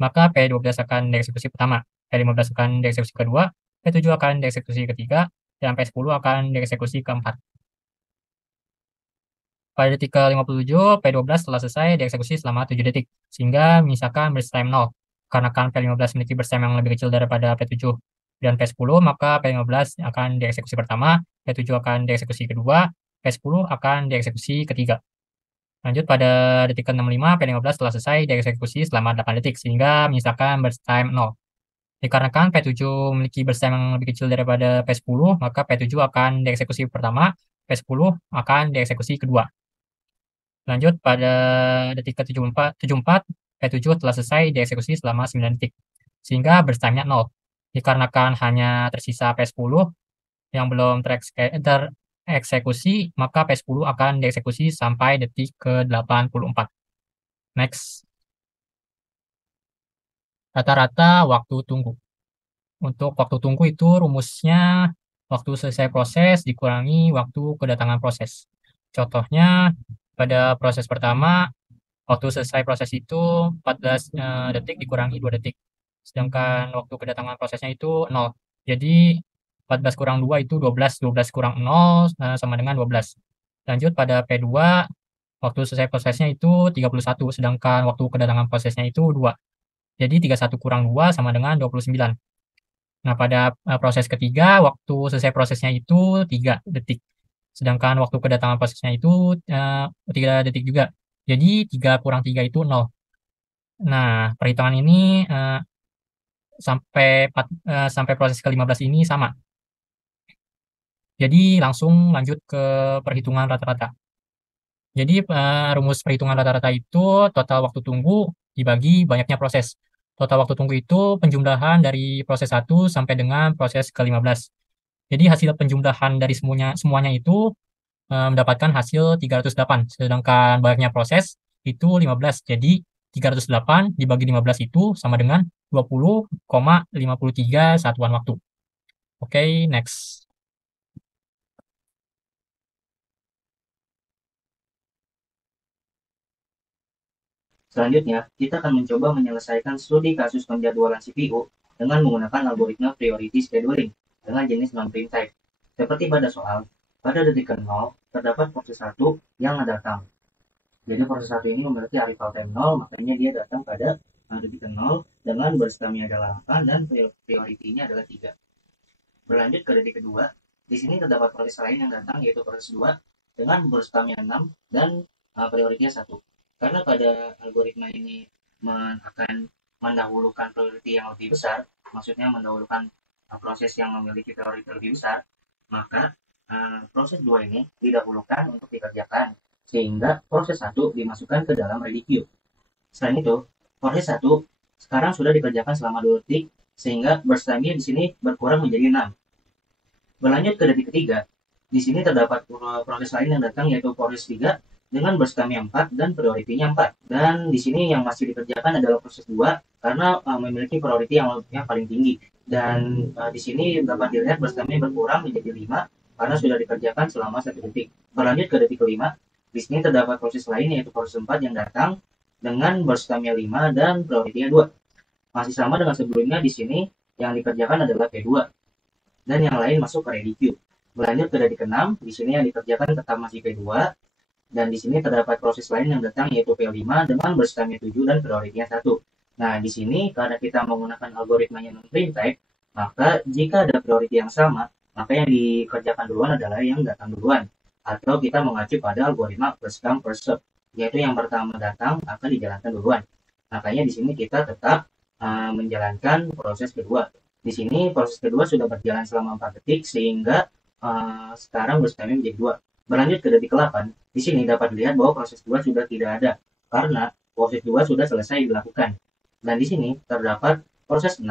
maka P12 akan dieksekusi pertama, P15 akan dieksekusi kedua, P7 akan dieksekusi ketiga, dan P10 akan dieksekusi keempat. Pada detik ke-57, P12 telah selesai dieksekusi selama 7 detik, sehingga menyisakan burst time 0. Karena P15 memiliki burst time yang lebih kecil daripada P7 dan P10, maka P15 akan dieksekusi pertama, P7 akan dieksekusi kedua, P10 akan dieksekusi ketiga. Lanjut pada detik ke-65, P15 telah selesai dieksekusi selama 8 detik, sehingga menyisakan burst time 0. Dikarenakan P7 memiliki burst time yang lebih kecil daripada P10, maka P7 akan dieksekusi pertama, P10 akan dieksekusi kedua. Lanjut pada detik ke-74, P7 telah selesai dieksekusi selama 9 detik, sehingga burst time-nya 0. Dikarenakan hanya tersisa P10 yang belum tereksekusi, maka P10 akan dieksekusi sampai detik ke-84. Next. Rata-rata waktu tunggu. Untuk waktu tunggu itu rumusnya waktu selesai proses dikurangi waktu kedatangan proses. Contohnya, pada proses pertama, waktu selesai proses itu 14 detik dikurangi 2 detik. Sedangkan waktu kedatangan prosesnya itu 0. Jadi 14 kurang 2 itu 12, 12 kurang 0 sama dengan 12. Lanjut pada P2, waktu selesai prosesnya itu 31, sedangkan waktu kedatangan prosesnya itu 2. Jadi 31 kurang 2 sama dengan 29. Nah, pada proses ketiga, waktu selesai prosesnya itu 3 detik. Sedangkan waktu kedatangan prosesnya itu 3 detik juga. Jadi 3 kurang 3 itu 0. Nah, perhitungan ini sampai proses ke-15 ini sama. Jadi langsung lanjut ke perhitungan rata-rata. Jadi rumus perhitungan rata-rata itu total waktu tunggu dibagi banyaknya proses. Total waktu tunggu itu penjumlahan dari proses 1 sampai dengan proses ke-15. Jadi hasil penjumlahan dari semuanya itu mendapatkan hasil 308, sedangkan banyaknya proses itu 15. Jadi 308 dibagi 15 itu sama dengan 20,53 satuan waktu. Oke, next. Selanjutnya, kita akan mencoba menyelesaikan studi kasus penjadwalan CPU dengan menggunakan algoritma priority scheduling dengan jenis non-prime type. Seperti pada soal, pada detik ke-0 terdapat proses 1 yang datang. Jadi proses 1 ini memiliki arrival time 0, makanya dia datang pada detik ke-0 dengan burst time-nya adalah 8 dan priority-nya adalah 3. Berlanjut ke detik kedua, di sini terdapat proses lain yang datang yaitu proses 2 dengan burst time-nya 6 dan priority-nya 1. Karena pada algoritma ini akan mendahulukan priority yang lebih besar, maksudnya mendahulukan proses yang memiliki priority lebih besar, maka proses 2 ini didahulukan untuk dikerjakan, sehingga proses 1 dimasukkan ke dalam ready queue. Selain itu, proses 1 sekarang sudah dikerjakan selama 2 detik, sehingga burst time-nya di sini berkurang menjadi 6. Berlanjut ke detik ketiga, di sini terdapat proses lain yang datang yaitu proses 3 dengan burst time-nya 4 dan priority-nya 4. Dan di sini yang masih dikerjakan adalah proses 2 karena memiliki priority yang paling tinggi. Dan di sini dapat dilihat burst time-nya berkurang menjadi 5 karena sudah dikerjakan selama 1 detik. Berlanjut ke detik kelima, Di sini terdapat proses lain yaitu proses 4 yang datang dengan burst time-nya 5 dan priority-nya 2. Masih sama dengan sebelumnya, di sini yang dikerjakan adalah P2 dan yang lain masuk ke ready queue. Berlanjut ke detik ke-6, di sini yang dikerjakan tetap masih P2 dan di sini terdapat proses lain yang datang yaitu P5 dengan burst time-nya 7 dan priority-nya 1. Nah, di sini karena kita menggunakan algoritmanya non-prime type, maka jika ada priority yang sama, maka yang dikerjakan duluan adalah yang datang duluan. Atau kita mengacu pada algoritma first come first serve, yaitu yang pertama datang akan dijalankan duluan. Makanya di sini kita tetap menjalankan proses kedua. Di sini proses kedua sudah berjalan selama 4 detik sehingga sekarang burst time menjadi 2. Berlanjut ke detik ke-8, di sini dapat dilihat bahwa proses 2 sudah tidak ada karena proses 2 sudah selesai dilakukan. Dan di sini terdapat proses 6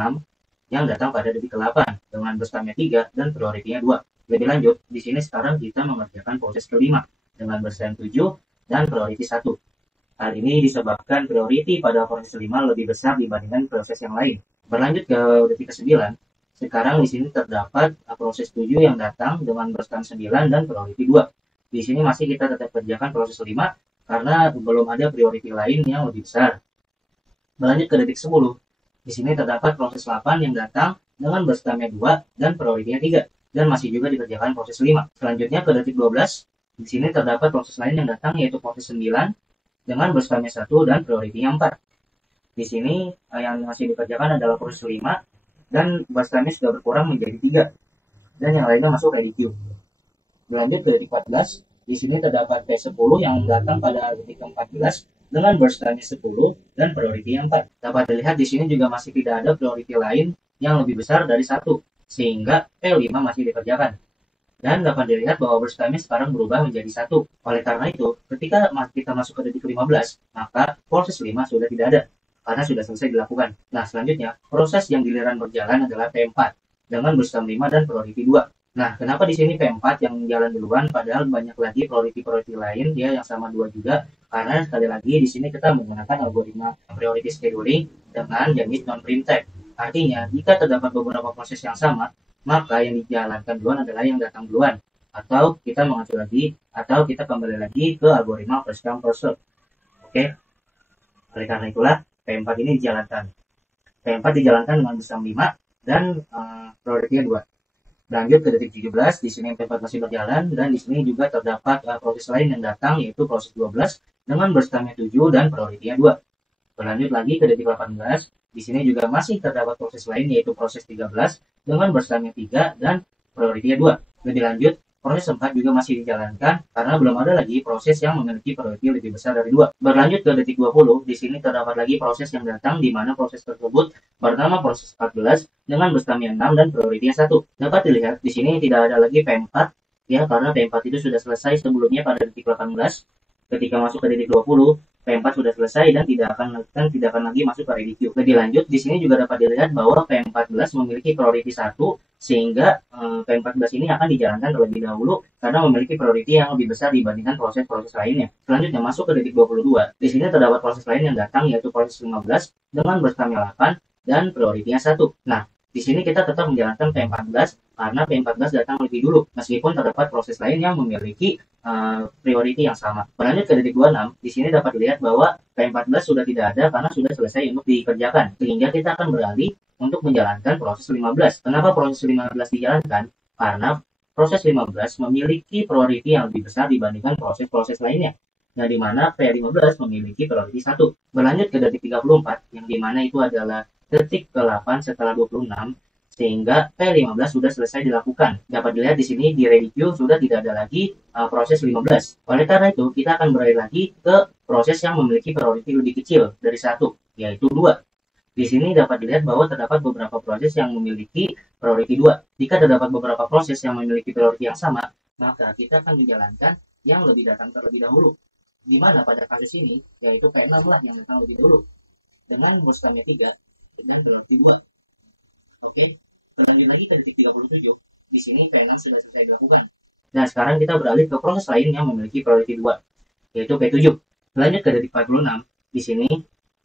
yang datang pada detik ke-8 dengan burst time 3 dan priority-nya 2. Lebih lanjut, di sini sekarang kita mengerjakan proses ke-5 dengan burst time 7 dan priority 1. Hal ini disebabkan priority pada proses 5 lebih besar dibandingkan proses yang lain. Berlanjut ke detik ke-9, sekarang di sini terdapat proses 7 yang datang dengan burst time 9 dan priority 2. Di sini masih kita tetap kerjakan proses 5 karena belum ada priority lain yang lebih besar. Berlanjut ke detik 10, di sini terdapat proses 8 yang datang dengan burst time 2 dan priority-nya 3 dan masih juga dikerjakan proses 5. Selanjutnya ke detik 12, di sini terdapat proses lain yang datang yaitu proses 9 dengan burst time 1 dan priority-nya 4. Di sini yang masih dikerjakan adalah proses 5 dan burst time sudah berkurang menjadi 3 dan yang lainnya masuk ready queue. Berlanjut ke detik 14, di sini terdapat P10 yang datang pada detik ke-14 dengan burst time 10 dan priority-nya 4. Dapat dilihat di sini juga masih tidak ada priority lain yang lebih besar dari 1 sehingga P5 masih dikerjakan. Dan dapat dilihat bahwa burst time sekarang berubah menjadi 1. Oleh karena itu, ketika kita masuk ke detik 15, maka proses 5 sudah tidak ada, karena sudah selesai dilakukan. Nah, selanjutnya, proses yang giliran berjalan adalah P4, dengan burst time 5 dan priority 2. Nah, kenapa di sini P4 yang jalan duluan, padahal banyak lagi priority lain, dia yang sama 2 juga, karena sekali lagi di sini kita menggunakan algoritma priority scheduling dengan jenis non-prime type. Artinya, jika terdapat beberapa proses yang sama, maka yang dijalankan duluan adalah yang datang duluan. Atau kita mengacu lagi, atau kita kembali lagi ke algoritma first come first serve. Oke. Oleh karena itulah P4 ini dijalankan. P4 dijalankan dengan burst time 5 dan priority-nya 2. Lanjut ke detik 17, di sini P4 masih berjalan dan di sini juga terdapat proses lain yang datang yaitu proses 12 dengan burst time 7 dan priority-nya 2. Berlanjut lagi ke detik 18, di sini juga masih terdapat proses lain yaitu proses 13 dengan burst time 3 dan priority-nya 2. Lebih lanjut, proses 4 juga masih dijalankan karena belum ada lagi proses yang memiliki priority lebih besar dari 2. Berlanjut ke detik 20, di sini terdapat lagi proses yang datang di mana proses tersebut bernama proses 14 dengan burst time 6 dan priority-nya 1. Dapat dilihat di sini tidak ada lagi P4 ya karena P4 itu sudah selesai sebelumnya pada detik 18. Ketika masuk ke detik 20, P4 sudah selesai dan tidak akan lagi masuk ke ready queue. Lebih lanjut, di sini juga dapat dilihat bahwa P14 memiliki priority 1 sehingga P14 ini akan dijalankan terlebih dahulu karena memiliki priority yang lebih besar dibandingkan proses-proses lainnya. Selanjutnya masuk ke detik 22. Di sini terdapat proses lain yang datang yaitu proses 15 dengan burst time 8 dan priority-nya 1. Nah, di sini kita tetap menjalankan P14 karena P14 datang lebih dulu meskipun terdapat proses lain yang memiliki priority yang sama. Berlanjut ke detik 26, di sini dapat dilihat bahwa P14 sudah tidak ada karena sudah selesai untuk dikerjakan. Sehingga kita akan beralih untuk menjalankan proses 15. Kenapa proses 15 dijalankan? Karena proses 15 memiliki priority yang lebih besar dibandingkan proses-proses lainnya. Nah, di mana P15 memiliki priority 1. Berlanjut ke detik 34, yang di mana itu adalah detik ke-8 setelah 26, sehingga P15 sudah selesai dilakukan. Dapat dilihat di sini di ready queue sudah tidak ada lagi proses 15. Oleh karena itu, kita akan beralih lagi ke proses yang memiliki priority lebih kecil dari 1, yaitu 2. Di sini dapat dilihat bahwa terdapat beberapa proses yang memiliki priority 2. Jika terdapat beberapa proses yang memiliki priority yang sama, maka kita akan menjalankan yang lebih datang terlebih dahulu. Di mana pada kasus ini, yaitu P6 lah yang datang lebih dahulu. Dengan burst time 3 dan priority 2. Oke. Berlanjut lagi ke detik 37, di sini P6 sudah selesai dilakukan. Nah, sekarang kita beralih ke proses lain yang memiliki priority 2, yaitu P7. Lanjut ke detik 46, di sini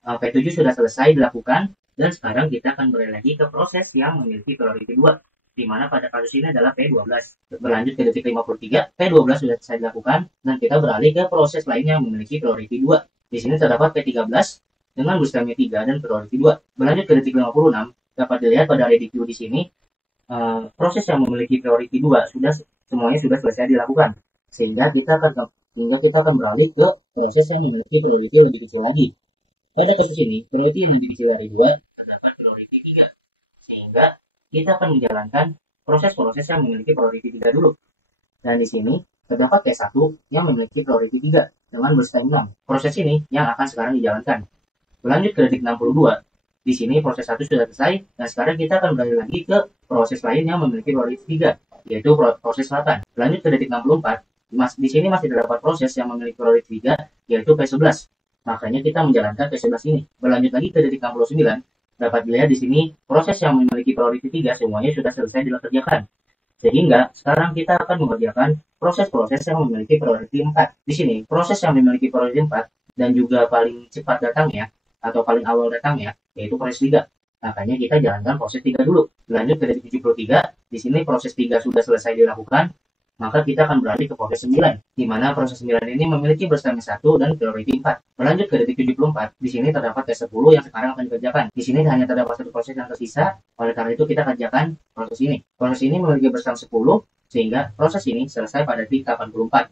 P7 sudah selesai dilakukan, dan sekarang kita akan beralih lagi ke proses yang memiliki priority 2, di mana pada kasus ini adalah P12. Berlanjut ke detik 53, P12 sudah selesai dilakukan, dan kita beralih ke proses lainnya yang memiliki priority 2. Di sini terdapat P13 dengan bootstrap 3 dan priority 2. Berlanjut ke detik 56, dapat dilihat pada ready queue di sini, proses yang memiliki priority 2 semuanya sudah selesai dilakukan. Sehingga kita akan beralih ke proses yang memiliki priority lebih kecil lagi. Pada kasus ini, priority yang lebih kecil dari 2 terdapat priority 3. Sehingga kita akan menjalankan proses-proses yang memiliki priority 3 dulu. Dan di sini terdapat P1 yang memiliki priority 3 dengan burst time 6. Proses ini yang akan sekarang dijalankan. Berlanjut ke detik 62. Di sini proses 1 sudah selesai, dan sekarang kita akan beralih lagi ke proses lain yang memiliki priority 3, yaitu proses 8. Berlanjut ke detik 64. Di sini masih terdapat proses yang memiliki priority 3, yaitu P11. Makanya kita menjalankan P11 ini. Berlanjut lagi ke detik 69, dapat dilihat di sini proses yang memiliki priority 3 semuanya sudah selesai dikerjakan. Sehingga sekarang kita akan mengerjakan proses-proses yang memiliki priority 4. Di sini proses yang memiliki priority 4 dan juga paling cepat datangnya atau paling awal datangnya yaitu proses 3. Makanya kita jalankan proses 3 dulu. Lanjut ke detik 73, di sini proses 3 sudah selesai dilakukan, maka kita akan beralih ke proses 9, di mana proses 9 ini memiliki burst time 1 dan priority 4. Berlanjut ke detik 74, di sini terdapat T10 yang sekarang akan dikerjakan. Di sini hanya terdapat satu proses yang tersisa, oleh karena itu kita kerjakan proses ini. Proses ini memiliki burst time 10, sehingga proses ini selesai pada detik 84.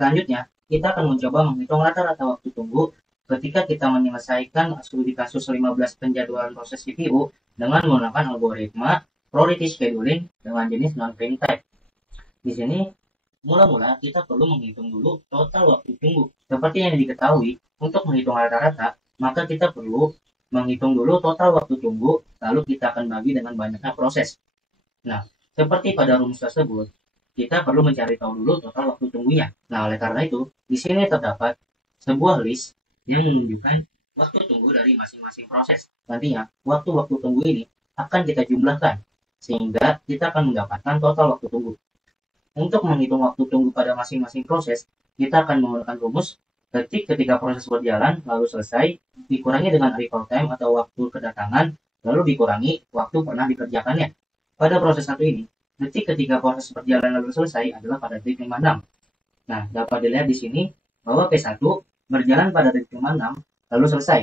Selanjutnya, kita akan mencoba menghitung rata-rata waktu tunggu ketika kita menyelesaikan studi kasus 15 penjadwalan proses CPU dengan menggunakan algoritma priority scheduling dengan jenis non-prime type. Di sini, mula-mula kita perlu menghitung dulu total waktu tunggu. Seperti yang diketahui, untuk menghitung rata-rata, maka kita perlu menghitung dulu total waktu tunggu, lalu kita akan bagi dengan banyaknya proses. Nah, seperti pada rumus tersebut, kita perlu mencari tahu dulu total waktu tunggunya. Nah, oleh karena itu, di sini terdapat sebuah list yang menunjukkan waktu tunggu dari masing-masing proses. Nantinya, waktu-waktu tunggu ini akan kita jumlahkan, sehingga kita akan mendapatkan total waktu tunggu. Untuk menghitung waktu tunggu pada masing-masing proses, kita akan menggunakan rumus detik ketika proses berjalan, lalu selesai, dikurangi dengan arrival time atau waktu kedatangan, lalu dikurangi waktu pernah dikerjakannya. Pada proses satu ini, detik ketika proses berjalan lalu selesai adalah pada detik 56. Nah, dapat dilihat di sini bahwa P1 berjalan pada detik 56 lalu selesai.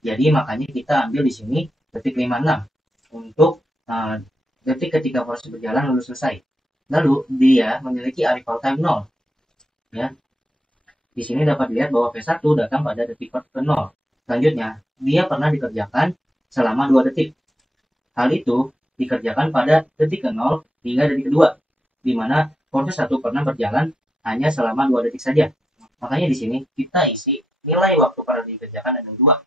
Jadi makanya kita ambil di sini detik 56 untuk detik ketika proses berjalan lalu selesai. Lalu dia memiliki arrival time 0. Ya. Di sini dapat dilihat bahwa P1 datang pada detik ke-0. Selanjutnya, dia pernah dikerjakan selama 2 detik. Hal itu dikerjakan pada detik ke-0 hingga detik kedua, di mana proses 1 pernah berjalan hanya selama 2 detik saja. Makanya di sini kita isi nilai waktu pernah dikerjakan adalah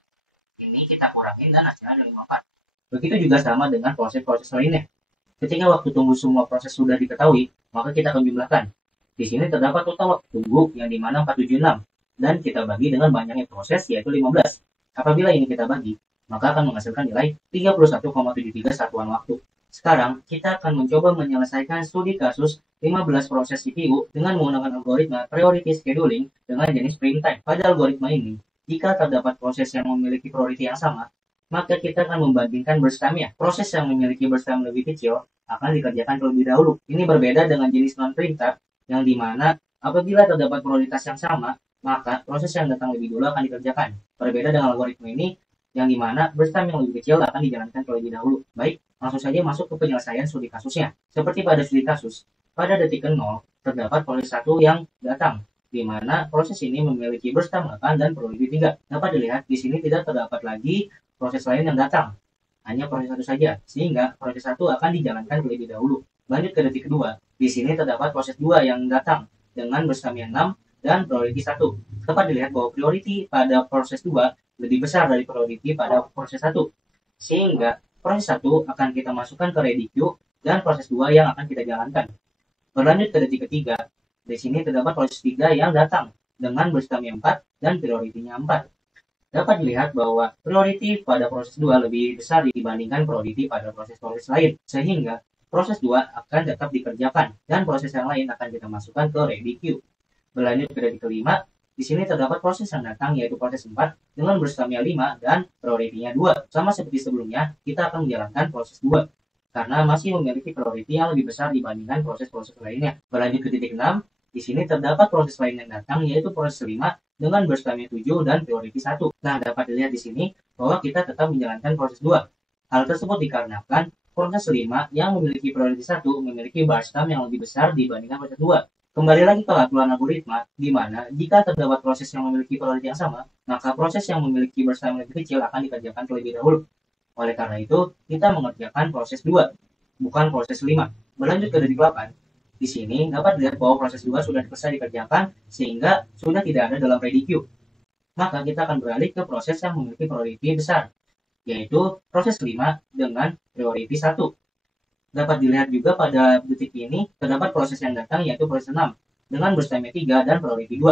2. Ini kita kurangin dan hasilnya adalah 54. Begitu juga sama dengan proses-proses lainnya. Ketika waktu tunggu semua proses sudah diketahui, maka kita akan jumlahkan. Di sini terdapat total waktu tunggu yang dimana 476. Dan kita bagi dengan banyaknya proses yaitu 15. Apabila ini kita bagi, maka akan menghasilkan nilai 31,73 satuan waktu. Sekarang, kita akan mencoba menyelesaikan studi kasus 15 proses CPU dengan menggunakan algoritma priority scheduling dengan jenis prime time. Pada algoritma ini, jika terdapat proses yang memiliki priority yang sama, maka kita akan membandingkan burst time-nya. Proses yang memiliki burst time lebih kecil akan dikerjakan terlebih dahulu. Ini berbeda dengan jenis non-prime time, yang dimana apabila terdapat prioritas yang sama, maka proses yang datang lebih dulu akan dikerjakan. Berbeda dengan algoritma ini, yang dimana burst time yang lebih kecil akan dijalankan terlebih dahulu. Baik, langsung saja masuk ke penyelesaian studi kasusnya. Seperti pada studi kasus, pada detik ke-0 terdapat proses 1 yang datang, di mana proses ini memiliki burst time 8 dan priority 3. Dapat dilihat di sini tidak terdapat lagi proses lain yang datang, hanya proses 1 saja, sehingga proses 1 akan dijalankan terlebih dahulu. Lanjut ke detik kedua, di sini terdapat proses 2 yang datang dengan burst time 6 dan priority 1. Dapat dilihat bahwa priority pada proses 2 lebih besar dari priority pada proses 1, sehingga proses 1 akan kita masukkan ke ready queue dan proses 2 yang akan kita jalankan. Berlanjut ke detik ketiga, di sini terdapat proses 3 yang datang dengan burst time 4 dan priority-nya 4. Dapat dilihat bahwa priority pada proses 2 lebih besar dibandingkan priority pada proses-proses lain, sehingga proses 2 akan tetap dikerjakan dan proses yang lain akan kita masukkan ke ready queue. Berlanjut ke detik kelima, Di sini terdapat proses yang datang yaitu proses 4 dengan berstamina 5 dan prioritinya 2. Sama seperti sebelumnya, kita akan menjalankan proses 2 karena masih memiliki priority yang lebih besar dibandingkan proses-proses lainnya. Berlanjut ke titik 6, di sini terdapat proses lain yang datang yaitu proses 5 dengan berstamina 7 dan priority 1. Nah, dapat dilihat di sini bahwa kita tetap menjalankan proses 2. Hal tersebut dikarenakan proses 5 yang memiliki priority 1 memiliki bar stam yang lebih besar dibandingkan proses 2. Kembali lagi ke aturan algoritma, di mana jika terdapat proses yang memiliki priority yang sama, maka proses yang memiliki bar stam lebih kecil akan dikerjakan terlebih dahulu. Oleh karena itu, kita mengerjakan proses 2, bukan proses 5. Berlanjut ke detik 8. Di sini dapat dilihat bahwa proses 2 sudah selesai dikerjakan sehingga sudah tidak ada dalam ready queue. Maka kita akan beralih ke proses yang memiliki priority besar, yaitu proses 5 dengan priority 1. Dapat dilihat juga pada detik ini terdapat proses yang datang yaitu proses 6 dengan berstamina 3 dan priority 2.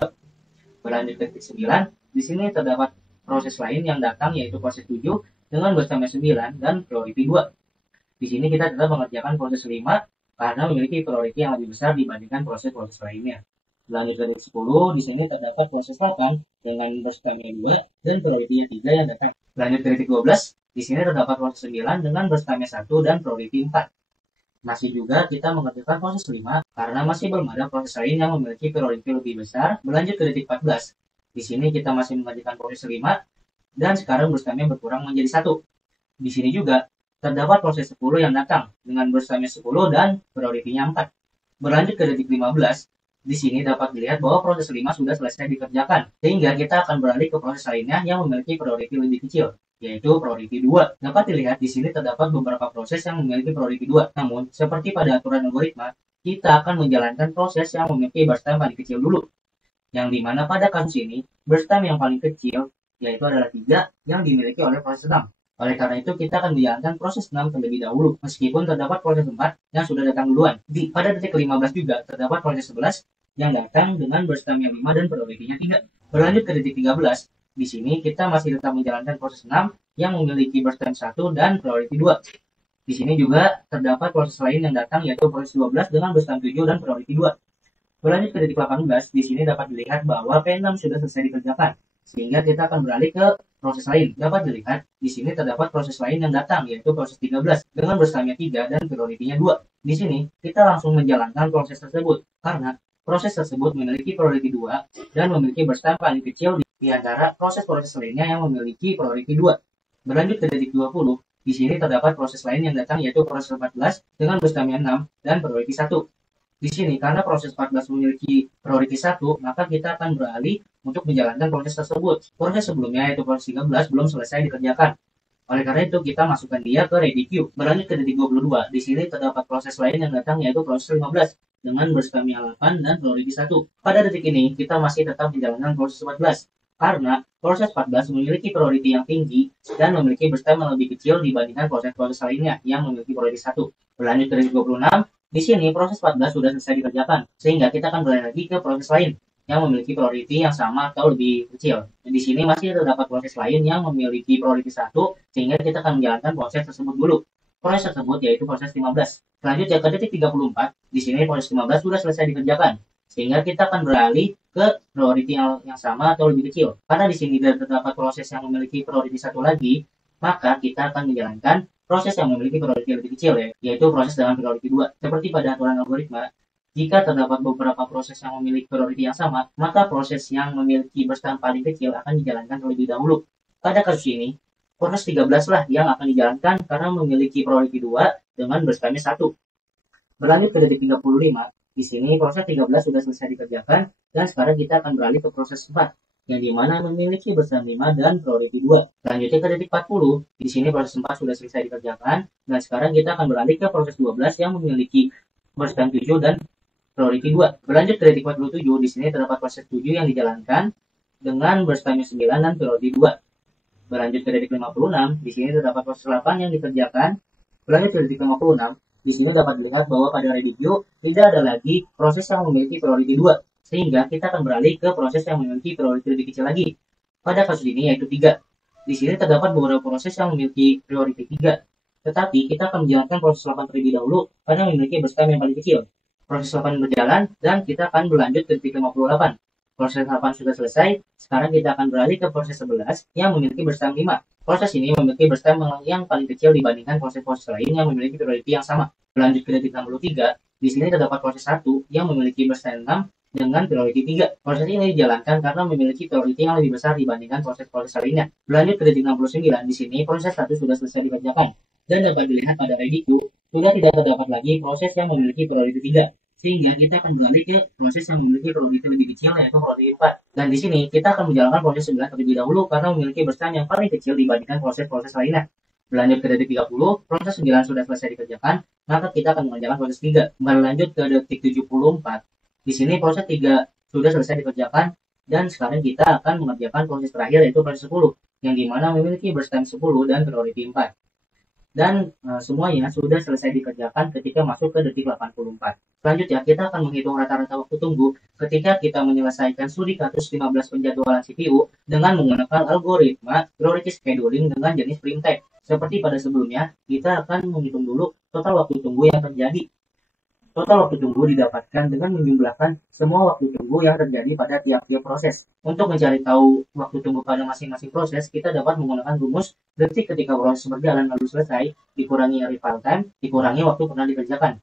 Berlanjut ke detik 9, di sini terdapat proses lain yang datang yaitu proses 7 dengan berstamina 9 dan priority 2. Di sini kita tetap mengerjakan proses 5 karena memiliki priority yang lebih besar dibandingkan proses-proses lainnya. Berlanjut ke detik 10, di sini terdapat proses 8 dengan berstamina 2 dan priority-nya 3 yang datang. Berlanjut ke detik 12, di sini terdapat proses 9 dengan berstamina 1 dan priority 4. Masih juga kita mengerjakan proses 5 karena masih belum ada proses lain yang memiliki priority lebih besar. Berlanjut ke detik 14. Di sini kita masih mengerjakan proses 5 dan sekarang berstamina berkurang menjadi 1. Di sini juga terdapat proses 10 yang datang dengan berstamina 10 dan priority-nya 4. Berlanjut ke detik 15. Di sini dapat dilihat bahwa proses 5 sudah selesai dikerjakan, sehingga kita akan beralih ke proses lainnya yang memiliki priority lebih kecil, yaitu priority 2. Dapat dilihat di sini terdapat beberapa proses yang memiliki priority 2. Namun, seperti pada aturan algoritma, kita akan menjalankan proses yang memiliki burst time paling kecil dulu. Yang dimana pada kasus ini, burst time yang paling kecil, yaitu adalah 3 yang dimiliki oleh proses 6. Oleh karena itu, kita akan menjalankan proses 6 terlebih dahulu, meskipun terdapat proses 4 yang sudah datang duluan. Pada detik 15 juga, terdapat proses 11 yang datang dengan berstamina 5 dan priority-nya 3. Berlanjut ke detik 13, di sini kita masih tetap menjalankan proses 6 yang memiliki burst time 1 dan priority 2. Di sini juga terdapat proses lain yang datang yaitu proses 12 dengan burst time 7 dan priority 2. Berlanjut ke detik 18, di sini dapat dilihat bahwa P6 sudah selesai dikerjakan, sehingga kita akan beralih ke proses lain. Dapat dilihat di sini terdapat proses lain yang datang yaitu proses 13 dengan berstamina 3 dan priority-nya 2. Di sini kita langsung menjalankan proses tersebut karena proses tersebut memiliki priority 2 dan memiliki burst time paling kecil di antara proses-proses lainnya yang memiliki priority 2. Berlanjut ke detik 20, di sini terdapat proses lain yang datang yaitu proses 14 dengan berstamina 6 dan priority 1. Di sini karena proses 14 memiliki priority 1, maka kita akan beralih untuk menjalankan proses tersebut. Proses sebelumnya yaitu proses 13 belum selesai dikerjakan. Oleh karena itu, kita masukkan dia ke ready queue. Berlanjut ke detik 22, di sini terdapat proses lain yang datang yaitu proses 15 dengan berstamina 8 dan priority 1. Pada detik ini, kita masih tetap menjalankan proses 14 karena proses 14 memiliki priority yang tinggi dan memiliki burst time yang lebih kecil dibandingkan proses-proses lainnya yang memiliki priority 1. Berlanjut ke detik 26, di sini proses 14 sudah selesai dikerjakan, sehingga kita akan beralih lagi ke proses lain yang memiliki priority yang sama atau lebih kecil. Di sini masih terdapat proses lain yang memiliki priority 1, sehingga kita akan menjalankan proses tersebut dulu. Proses tersebut yaitu proses 15. Selanjutnya ke detik 34, di sini proses 15 sudah selesai dikerjakan, sehingga kita akan beralih ke priority yang sama atau lebih kecil. Karena di sini terdapat proses yang memiliki priority 1 lagi, maka kita akan menjalankan proses yang memiliki priority lebih kecil, yaitu proses dengan priority 2. Seperti pada aturan algoritma, jika terdapat beberapa proses yang memiliki priority yang sama, maka proses yang memiliki burst time paling kecil akan dijalankan terlebih dahulu. Pada kasus ini, proses 13 lah yang akan dijalankan karena memiliki priority 2 dengan burst time 1. Berlanjut ke detik 35, di sini proses 13 sudah selesai dikerjakan dan sekarang kita akan beralih ke proses 4 yang dimana memiliki burst time 5 dan priority 2. Selanjutnya ke detik 40, di sini proses 4 sudah selesai dikerjakan dan sekarang kita akan beralih ke proses 12 yang memiliki burst time 7 dan priority 2. Berlanjut ke detik 47, di sini terdapat proses 7 yang dijalankan dengan burst time 9 dan priority 2. Berlanjut ke detik 56, di sini terdapat proses 8 yang dikerjakan. Berlanjut ke detik 56, di sini dapat dilihat bahwa pada ready queue tidak ada lagi proses yang memiliki priority 2, sehingga kita akan beralih ke proses yang memiliki priority lebih kecil lagi. Pada kasus ini yaitu 3. Di sini terdapat beberapa proses yang memiliki priority 3, tetapi kita akan menjalankan proses 8 terlebih dahulu karena memiliki burst time yang paling kecil. Proses 8 berjalan dan kita akan berlanjut ke detik 58. Proses 8 sudah selesai, sekarang kita akan beralih ke proses 11 yang memiliki burst time 5. Proses ini memiliki burst time yang paling kecil dibandingkan proses-proses lain yang memiliki priority yang sama. Berlanjut ke detik 63, di sini terdapat proses 1 yang memiliki burst time 6 dengan priority 3. Proses ini dijalankan karena memiliki priority yang lebih besar dibandingkan proses-proses lainnya. Berlanjut ke detik 69, di sini proses 1 sudah selesai dikerjakan. Dan dapat dilihat pada ready queue, sudah tidak terdapat lagi proses yang memiliki priority 3. Sehingga kita akan beralih ke proses yang memiliki priority lebih kecil, yaitu priority 4. Dan di sini kita akan menjalankan proses 9 terlebih dahulu karena memiliki burst time yang paling kecil dibandingkan proses-proses lainnya. Berlanjut ke detik 30, proses 9 sudah selesai dikerjakan, maka kita akan mengerjakan proses 3. Berlanjut ke detik 74, di sini proses 3 sudah selesai dikerjakan, dan sekarang kita akan mengerjakan proses terakhir, yaitu proses 10, yang dimana memiliki burst time 10 dan priority 4. Dan semuanya sudah selesai dikerjakan ketika masuk ke detik 84. Selanjutnya, kita akan menghitung rata-rata waktu tunggu ketika kita menyelesaikan studi kasus 15 penjadwalan CPU dengan menggunakan algoritma priority scheduling dengan jenis prime time. Seperti pada sebelumnya, kita akan menghitung dulu total waktu tunggu yang terjadi. Total waktu tunggu didapatkan dengan menjumlahkan semua waktu tunggu yang terjadi pada tiap-tiap proses. Untuk mencari tahu waktu tunggu pada masing-masing proses, kita dapat menggunakan rumus detik ketika proses berjalan lalu selesai, dikurangi arrival time, dikurangi waktu pernah dikerjakan.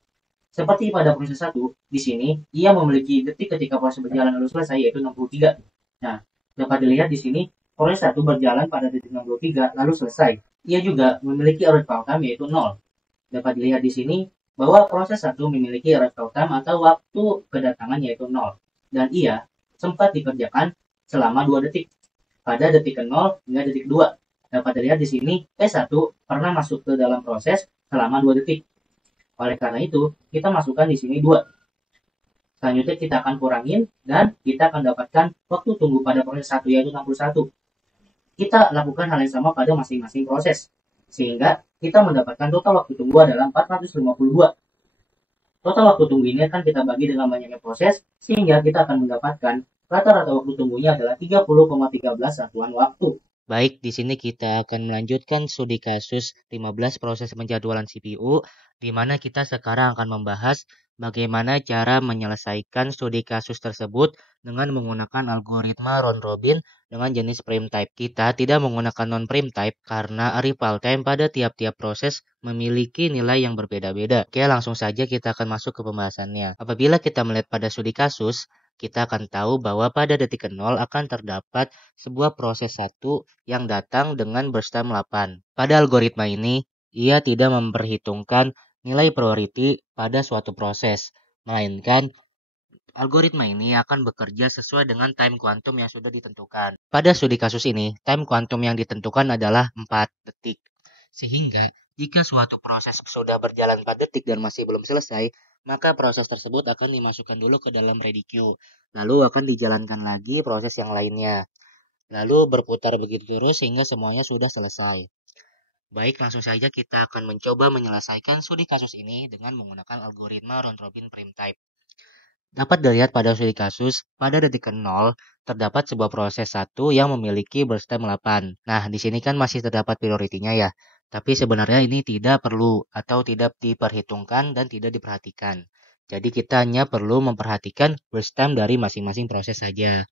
Seperti pada proses 1, di sini, ia memiliki detik ketika proses berjalan lalu selesai, yaitu 63. Nah, dapat dilihat di sini, proses 1 berjalan pada detik 63 lalu selesai. Ia juga memiliki arrival time, yaitu 0. Dapat dilihat di sini, bahwa proses 1 memiliki arrival time atau waktu kedatangan yaitu 0. Dan ia sempat dikerjakan selama 2 detik. Pada detik ke-0 hingga detik 2. Dapat dilihat di sini, P1 pernah masuk ke dalam proses selama 2 detik. Oleh karena itu, kita masukkan di sini 2. Selanjutnya kita akan kurangin, dan kita akan dapatkan waktu tunggu pada proses 1 yaitu 61. Kita lakukan hal yang sama pada masing-masing proses. Sehingga kita mendapatkan total waktu tunggu adalah 452. Total waktu tunggu ini akan kita bagi dengan banyaknya proses, sehingga kita akan mendapatkan rata-rata waktu tunggunya adalah 30,13 satuan waktu. Baik, di sini kita akan melanjutkan studi kasus 15 proses penjadwalan CPU, di mana kita sekarang akan membahas bagaimana cara menyelesaikan studi kasus tersebut dengan menggunakan algoritma round robin dengan jenis prime type. Kita tidak menggunakan non-prime type karena arrival time pada tiap-tiap proses memiliki nilai yang berbeda-beda. Oke, langsung saja kita akan masuk ke pembahasannya. Apabila kita melihat pada studi kasus, kita akan tahu bahwa pada detik ke-0 akan terdapat sebuah proses 1 yang datang dengan burst time 8. Pada algoritma ini, ia tidak memperhitungkan nilai priority pada suatu proses, melainkan algoritma ini akan bekerja sesuai dengan time quantum yang sudah ditentukan. Pada studi kasus ini, time quantum yang ditentukan adalah 4 detik. Sehingga, jika suatu proses sudah berjalan 4 detik dan masih belum selesai, maka proses tersebut akan dimasukkan dulu ke dalam ready queue. Lalu akan dijalankan lagi proses yang lainnya. Lalu berputar begitu terus sehingga semuanya sudah selesai. Baik, langsung saja kita akan mencoba menyelesaikan studi kasus ini dengan menggunakan algoritma round robin prime type. Dapat dilihat pada studi kasus, pada detik ke-0 terdapat sebuah proses 1 yang memiliki burst time 8. Nah, di sini kan masih terdapat priority-nya ya. Tapi sebenarnya ini tidak perlu atau tidak diperhitungkan dan tidak diperhatikan. Jadi kita hanya perlu memperhatikan burst time dari masing-masing proses saja.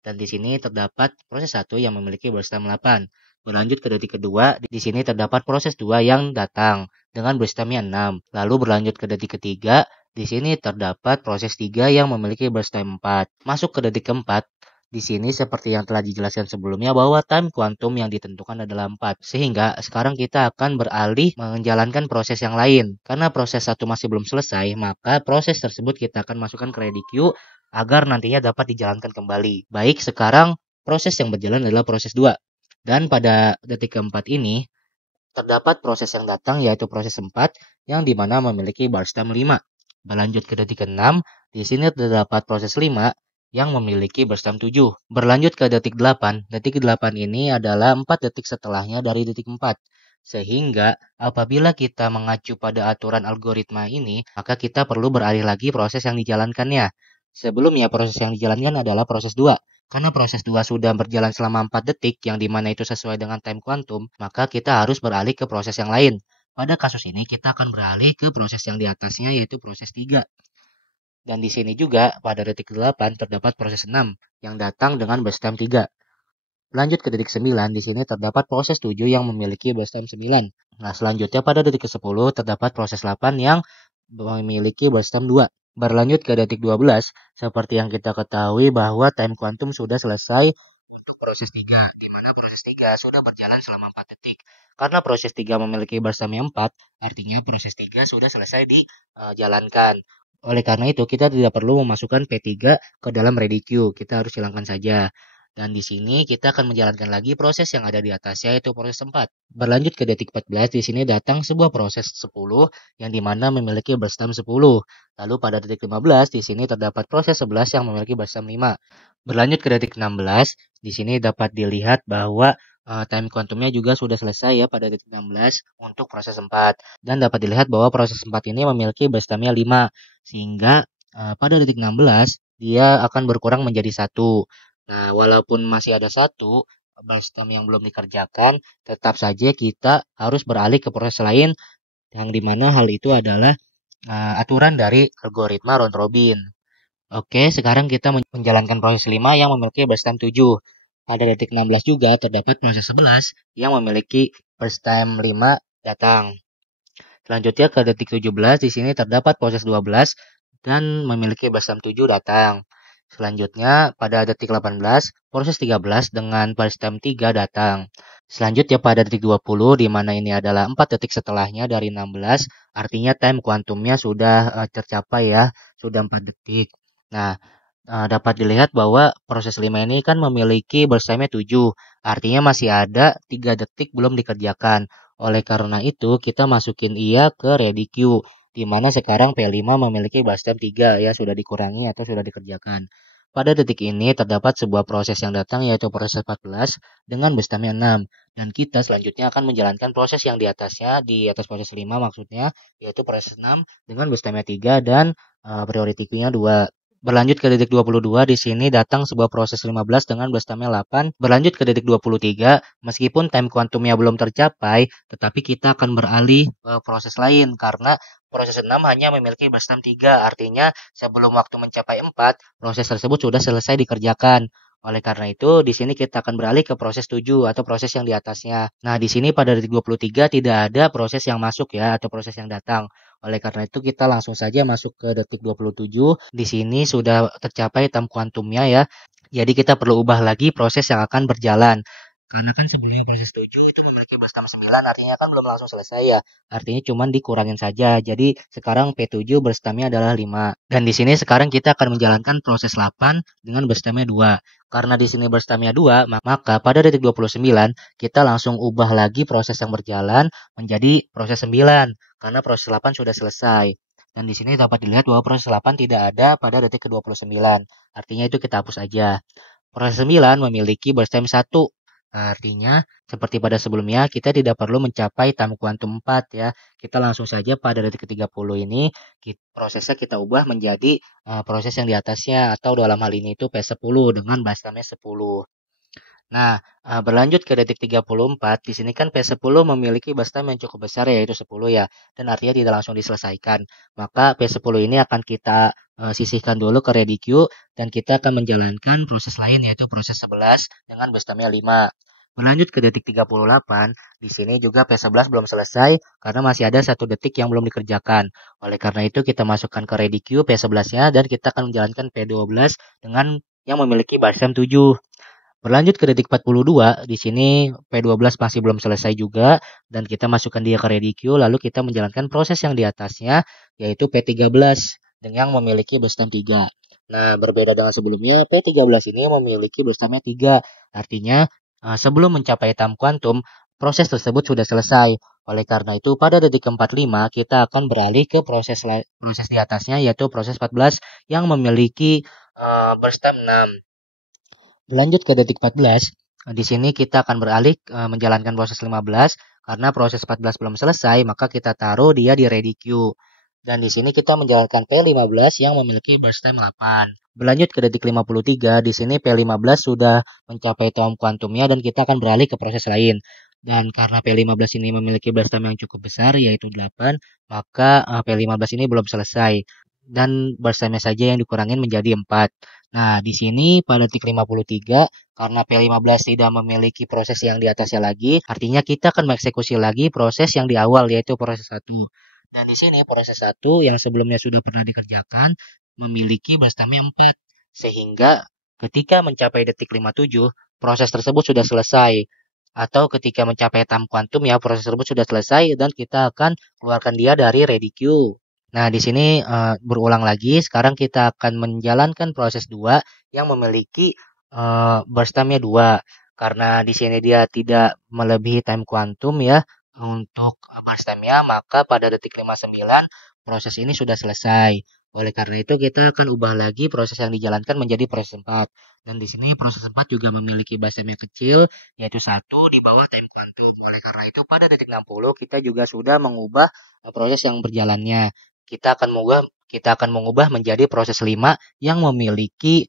Dan di sini terdapat proses 1 yang memiliki burst time 8. Berlanjut ke detik kedua, di sini terdapat proses 2 yang datang dengan burst time-nya 6. Lalu berlanjut ke detik ketiga, di sini terdapat proses 3 yang memiliki burst time 4. Masuk ke detik keempat, di sini seperti yang telah dijelaskan sebelumnya bahwa time quantum yang ditentukan adalah 4. Sehingga sekarang kita akan beralih menjalankan proses yang lain. Karena proses 1 masih belum selesai, maka proses tersebut kita akan masukkan ke ready queue agar nantinya dapat dijalankan kembali. Baik, sekarang proses yang berjalan adalah proses 2. Dan pada detik keempat ini, terdapat proses yang datang yaitu proses 4 yang dimana memiliki burst time 5. Berlanjut ke detik ke-6, di sini terdapat proses 5 yang memiliki burst time 7. Berlanjut ke detik 8, detik 8 ini adalah 4 detik setelahnya dari detik 4. Sehingga apabila kita mengacu pada aturan algoritma ini, maka kita perlu beralih lagi proses yang dijalankannya. Sebelumnya proses yang dijalankan adalah proses 2. Karena proses 2 sudah berjalan selama 4 detik yang dimana itu sesuai dengan time quantum, maka kita harus beralih ke proses yang lain. Pada kasus ini kita akan beralih ke proses yang di atasnya yaitu proses 3. Dan di sini juga pada detik 8 terdapat proses 6 yang datang dengan burst time 3. Lanjut ke detik 9, di sini terdapat proses 7 yang memiliki burst time 9. Nah, selanjutnya pada detik ke-10 terdapat proses 8 yang memiliki burst time 2. Berlanjut ke detik 12, seperti yang kita ketahui bahwa time quantum sudah selesai untuk proses 3, di mana proses 3 sudah berjalan selama 4 detik. Karena proses 3 memiliki burst time 4, artinya proses 3 sudah selesai dijalankan. Oleh karena itu, kita tidak perlu memasukkan P3 ke dalam ready queue, kita harus hilangkan saja. Dan di sini kita akan menjalankan lagi proses yang ada di atasnya, yaitu proses 4. Berlanjut ke detik 14, di sini datang sebuah proses 10 yang dimana memiliki burst time 10. Lalu pada detik 15, di sini terdapat proses 11 yang memiliki burst time 5. Berlanjut ke detik 16, di sini dapat dilihat bahwa time quantumnya juga sudah selesai ya pada detik 16 untuk proses 4. Dan dapat dilihat bahwa proses 4 ini memiliki burst time-nya 5. Sehingga pada detik 16, dia akan berkurang menjadi 1. Nah, walaupun masih ada 1 burst time yang belum dikerjakan, tetap saja kita harus beralih ke proses lain yang dimana hal itu adalah aturan dari algoritma round robin. Oke, sekarang kita menjalankan proses 5 yang memiliki burst time 7. Pada detik 16 juga terdapat proses 11 yang memiliki burst time 5 datang. Selanjutnya ke detik 17, di sini terdapat proses 12 dan memiliki burst time 7 datang. Selanjutnya pada detik 18, proses 13 dengan burst time 3 datang. Selanjutnya pada detik 20, di mana ini adalah 4 detik setelahnya dari 16, artinya time kuantumnya sudah tercapai ya, sudah 4 detik. Nah, dapat dilihat bahwa proses 5 ini kan memiliki burst time-nya 7, artinya masih ada 3 detik belum dikerjakan. Oleh karena itu, kita masukin ia ke ready queue, di mana sekarang P5 memiliki burst time 3 ya, sudah dikurangi atau sudah dikerjakan. Pada detik ini terdapat sebuah proses yang datang yaitu proses 14 dengan burst time 6, dan kita selanjutnya akan menjalankan proses yang di atasnya, di atas proses 5 maksudnya, yaitu proses 6 dengan burst time 3 dan priority queue-nya 2. Berlanjut ke detik 22, di sini datang sebuah proses 15 dengan burst time 8. Berlanjut ke detik 23, meskipun time kuantumnya belum tercapai, tetapi kita akan beralih ke proses lain karena proses 6 hanya memiliki burst time 3, artinya sebelum waktu mencapai 4, proses tersebut sudah selesai dikerjakan. Oleh karena itu, di sini kita akan beralih ke proses 7 atau proses yang di atasnya. Nah, di sini pada detik 23 tidak ada proses yang masuk ya atau proses yang datang. Oleh karena itu, kita langsung saja masuk ke detik 27. Di sini sudah tercapai time kuantumnya ya. Jadi kita perlu ubah lagi proses yang akan berjalan. Karena kan sebelumnya proses 7 itu memiliki burst time 9, artinya kan belum langsung selesai ya. Artinya cuma dikurangin saja. Jadi sekarang P7 burst time-nya adalah 5. Dan di sini sekarang kita akan menjalankan proses 8 dengan burst time-nya 2. Karena di sini burst time-nya 2, maka pada detik 29 kita langsung ubah lagi proses yang berjalan menjadi proses 9 karena proses 8 sudah selesai. Dan di sini dapat dilihat bahwa proses 8 tidak ada pada detik ke-29. Artinya itu kita hapus aja. Proses 9 memiliki burst time 1. Nah, artinya seperti pada sebelumnya kita tidak perlu mencapai time quantum 4 ya. Kita langsung saja pada detik ke-30 ini prosesnya kita ubah menjadi proses yang di atasnya atau dalam hal ini itu P10 dengan burst time-nya 10. Nah, berlanjut ke detik 34, di sini kan P10 memiliki burst time yang cukup besar yaitu 10 ya, dan artinya tidak langsung diselesaikan. Maka P10 ini akan kita sisihkan dulu ke ready queue dan kita akan menjalankan proses lain yaitu proses 11 dengan burst time-nya 5. Berlanjut ke detik 38, di sini juga P11 belum selesai karena masih ada 1 detik yang belum dikerjakan. Oleh karena itu kita masukkan ke ready queue P11-nya dan kita akan menjalankan P12 dengan yang memiliki burst time 7. Berlanjut ke detik 42, di sini P12 masih belum selesai juga dan kita masukkan dia ke ready queue lalu kita menjalankan proses yang di atasnya yaitu P13 yang memiliki burst time 3. Nah, berbeda dengan sebelumnya, P13 ini memiliki burst time-nya 3. Artinya sebelum mencapai time quantum, proses tersebut sudah selesai. Oleh karena itu, pada detik ke-45 kita akan beralih ke proses di atasnya yaitu proses 14 yang memiliki burst time 6. Berlanjut ke detik 14, di sini kita akan beralih menjalankan proses 15 karena proses 14 belum selesai, maka kita taruh dia di ready queue. Dan di sini kita menjalankan P15 yang memiliki burst time 8. Berlanjut ke detik 53, di sini P15 sudah mencapai time kuantumnya dan kita akan beralih ke proses lain. Dan karena P15 ini memiliki burst time yang cukup besar yaitu 8, maka P15 ini belum selesai. dan burst time-nya saja yang dikurangin menjadi 4. Nah, di sini pada detik 53, karena P15 tidak memiliki proses yang di atasnya lagi, artinya kita akan mengeksekusi lagi proses yang di awal, yaitu proses 1. Dan di sini proses 1 yang sebelumnya sudah pernah dikerjakan, memiliki burst time-nya 4. Sehingga ketika mencapai detik 57, proses tersebut sudah selesai. Atau ketika mencapai time quantum ya, proses tersebut sudah selesai dan kita akan keluarkan dia dari ready queue. Nah, di sini berulang lagi, sekarang kita akan menjalankan proses 2 yang memiliki burst time-nya 2. Karena di sini dia tidak melebihi time quantum ya untuk burst time-nya, maka pada detik 59 proses ini sudah selesai. Oleh karena itu kita akan ubah lagi proses yang dijalankan menjadi proses 4. Dan di sini proses 4 juga memiliki burst time yang kecil, yaitu 1 di bawah time quantum. Oleh karena itu pada detik 60 kita juga sudah mengubah proses yang berjalannya. Kita akan mengubah menjadi proses 5 yang memiliki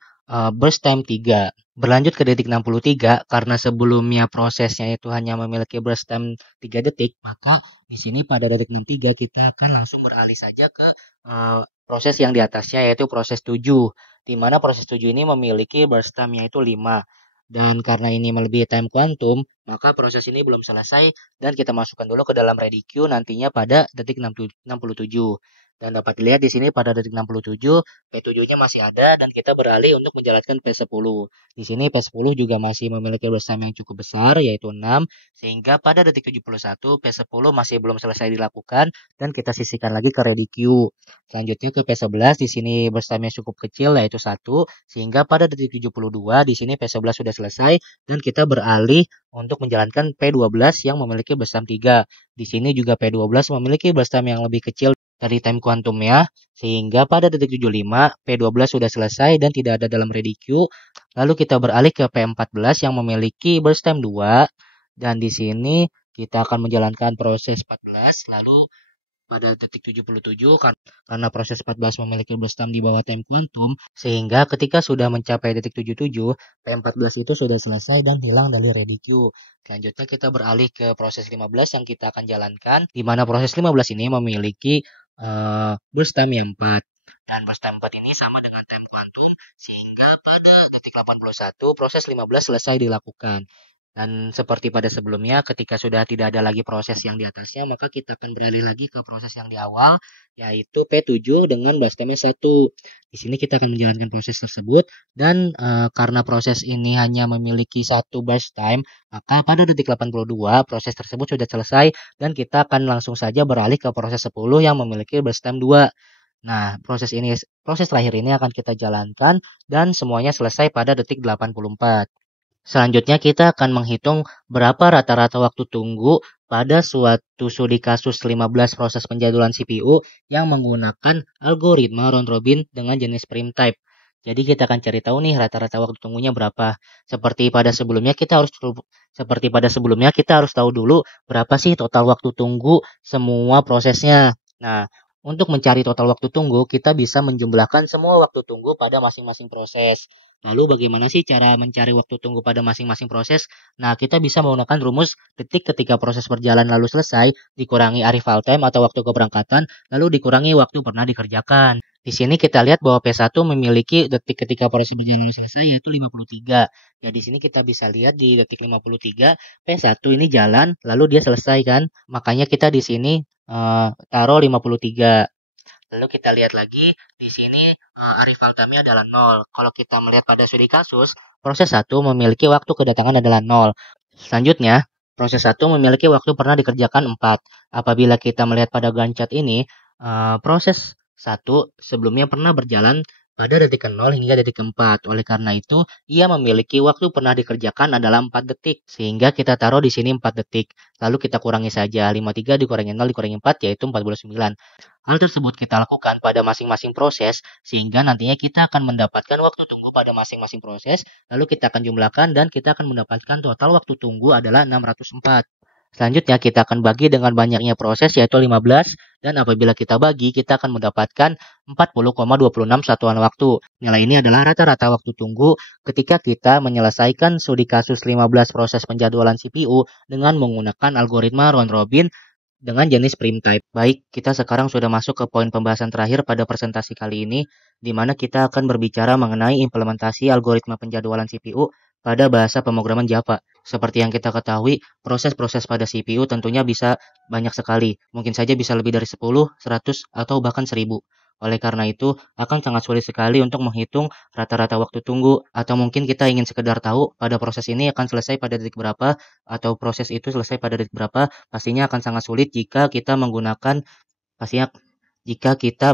burst time 3. Berlanjut ke detik 63, karena sebelumnya prosesnya itu hanya memiliki burst time 3 detik, maka di sini pada detik 63 kita akan langsung beralih saja ke proses yang di atasnya, yaitu proses 7, di mana proses 7 ini memiliki burst time yaitu 5. Dan karena ini melebihi time quantum, maka proses ini belum selesai dan kita masukkan dulu ke dalam ready queue nantinya pada detik 67. Dan dapat dilihat di sini pada detik 67, P7-nya masih ada dan kita beralih untuk menjalankan P10. Di sini P10 juga masih memiliki burst time yang cukup besar, yaitu 6, sehingga pada detik 71, P10 masih belum selesai dilakukan dan kita sisihkan lagi ke ready queue. Selanjutnya ke P11, di sini burst time-nya cukup kecil, yaitu 1, sehingga pada detik 72, di sini P11 sudah selesai dan kita beralih untuk menjalankan P12 yang memiliki burst time 3. Di sini juga P12 memiliki burst time yang lebih kecil dari time quantumnya, sehingga pada detik 75 P12 sudah selesai dan tidak ada dalam ready queue. Lalu kita beralih ke P14 yang memiliki burst time 2 dan di sini kita akan menjalankan proses 14. Lalu pada detik 77 karena proses 14 memiliki burst time di bawah time quantum, sehingga ketika sudah mencapai detik 77 P14 itu sudah selesai dan hilang dari ready queue. Selanjutnya kita beralih ke proses 15 yang kita akan jalankan, di mana proses 15 ini memiliki burst time yang 4. Dan burst time 4 ini sama dengan time quantum, sehingga pada detik 81 proses 15 selesai dilakukan. Dan seperti pada sebelumnya, ketika sudah tidak ada lagi proses yang di atasnya, maka kita akan beralih lagi ke proses yang di awal, yaitu P7 dengan burst time 1. Di sini kita akan menjalankan proses tersebut, dan karena proses ini hanya memiliki 1 burst time, maka pada detik 82 proses tersebut sudah selesai, dan kita akan langsung saja beralih ke proses 10 yang memiliki burst time 2. Nah, proses terakhir ini akan kita jalankan, dan semuanya selesai pada detik 84. Selanjutnya kita akan menghitung berapa rata-rata waktu tunggu pada suatu studi kasus 15 proses penjadwalan CPU yang menggunakan algoritma round robin dengan jenis prime type. Jadi kita akan cari tahu nih rata-rata waktu tunggunya berapa. Seperti pada sebelumnya kita harus tahu dulu berapa sih total waktu tunggu semua prosesnya. Nah, untuk mencari total waktu tunggu, kita bisa menjumlahkan semua waktu tunggu pada masing-masing proses. Lalu bagaimana sih cara mencari waktu tunggu pada masing-masing proses? Nah, kita bisa menggunakan rumus detik ketika proses berjalan lalu selesai, dikurangi arrival time atau waktu keberangkatan, lalu dikurangi waktu pernah dikerjakan. Di sini kita lihat bahwa P1 memiliki detik ketika proses berjalan lalu selesai yaitu 53. Ya, di sini kita bisa lihat di detik 53, P1 ini jalan lalu dia selesai kan? Makanya kita di sini taruh 53. Lalu kita lihat lagi di sini arrival time-nya adalah 0. Kalau kita melihat pada studi kasus, proses 1 memiliki waktu kedatangan adalah 0. Selanjutnya, proses 1 memiliki waktu pernah dikerjakan 4. Apabila kita melihat pada Gantt chart ini, proses 1 sebelumnya pernah berjalan pada detik ke-0 hingga detik ke-4. Oleh karena itu, ia memiliki waktu pernah dikerjakan adalah 4 detik. Sehingga kita taruh di sini 4 detik. Lalu kita kurangi saja. 53 dikurangi 0 dikurangi 4 yaitu 49. Hal tersebut kita lakukan pada masing-masing proses, sehingga nantinya kita akan mendapatkan waktu tunggu pada masing-masing proses, lalu kita akan jumlahkan dan kita akan mendapatkan total waktu tunggu adalah 604. Selanjutnya kita akan bagi dengan banyaknya proses yaitu 15, dan apabila kita bagi kita akan mendapatkan 40,26 satuan waktu. Nilai ini adalah rata-rata waktu tunggu ketika kita menyelesaikan studi kasus 15 proses penjadwalan CPU dengan menggunakan algoritma round robin dengan jenis prim type. Baik, kita sekarang sudah masuk ke poin pembahasan terakhir pada presentasi kali ini, di mana kita akan berbicara mengenai implementasi algoritma penjadwalan CPU pada bahasa pemrograman Java. Seperti yang kita ketahui, proses-proses pada CPU tentunya bisa banyak sekali. Mungkin saja bisa lebih dari 10, 100, atau bahkan 1000. Oleh karena itu, akan sangat sulit sekali untuk menghitung rata-rata waktu tunggu, atau mungkin kita ingin sekedar tahu pada proses ini akan selesai pada detik berapa, atau proses itu selesai pada detik berapa, pastinya akan sangat sulit jika kita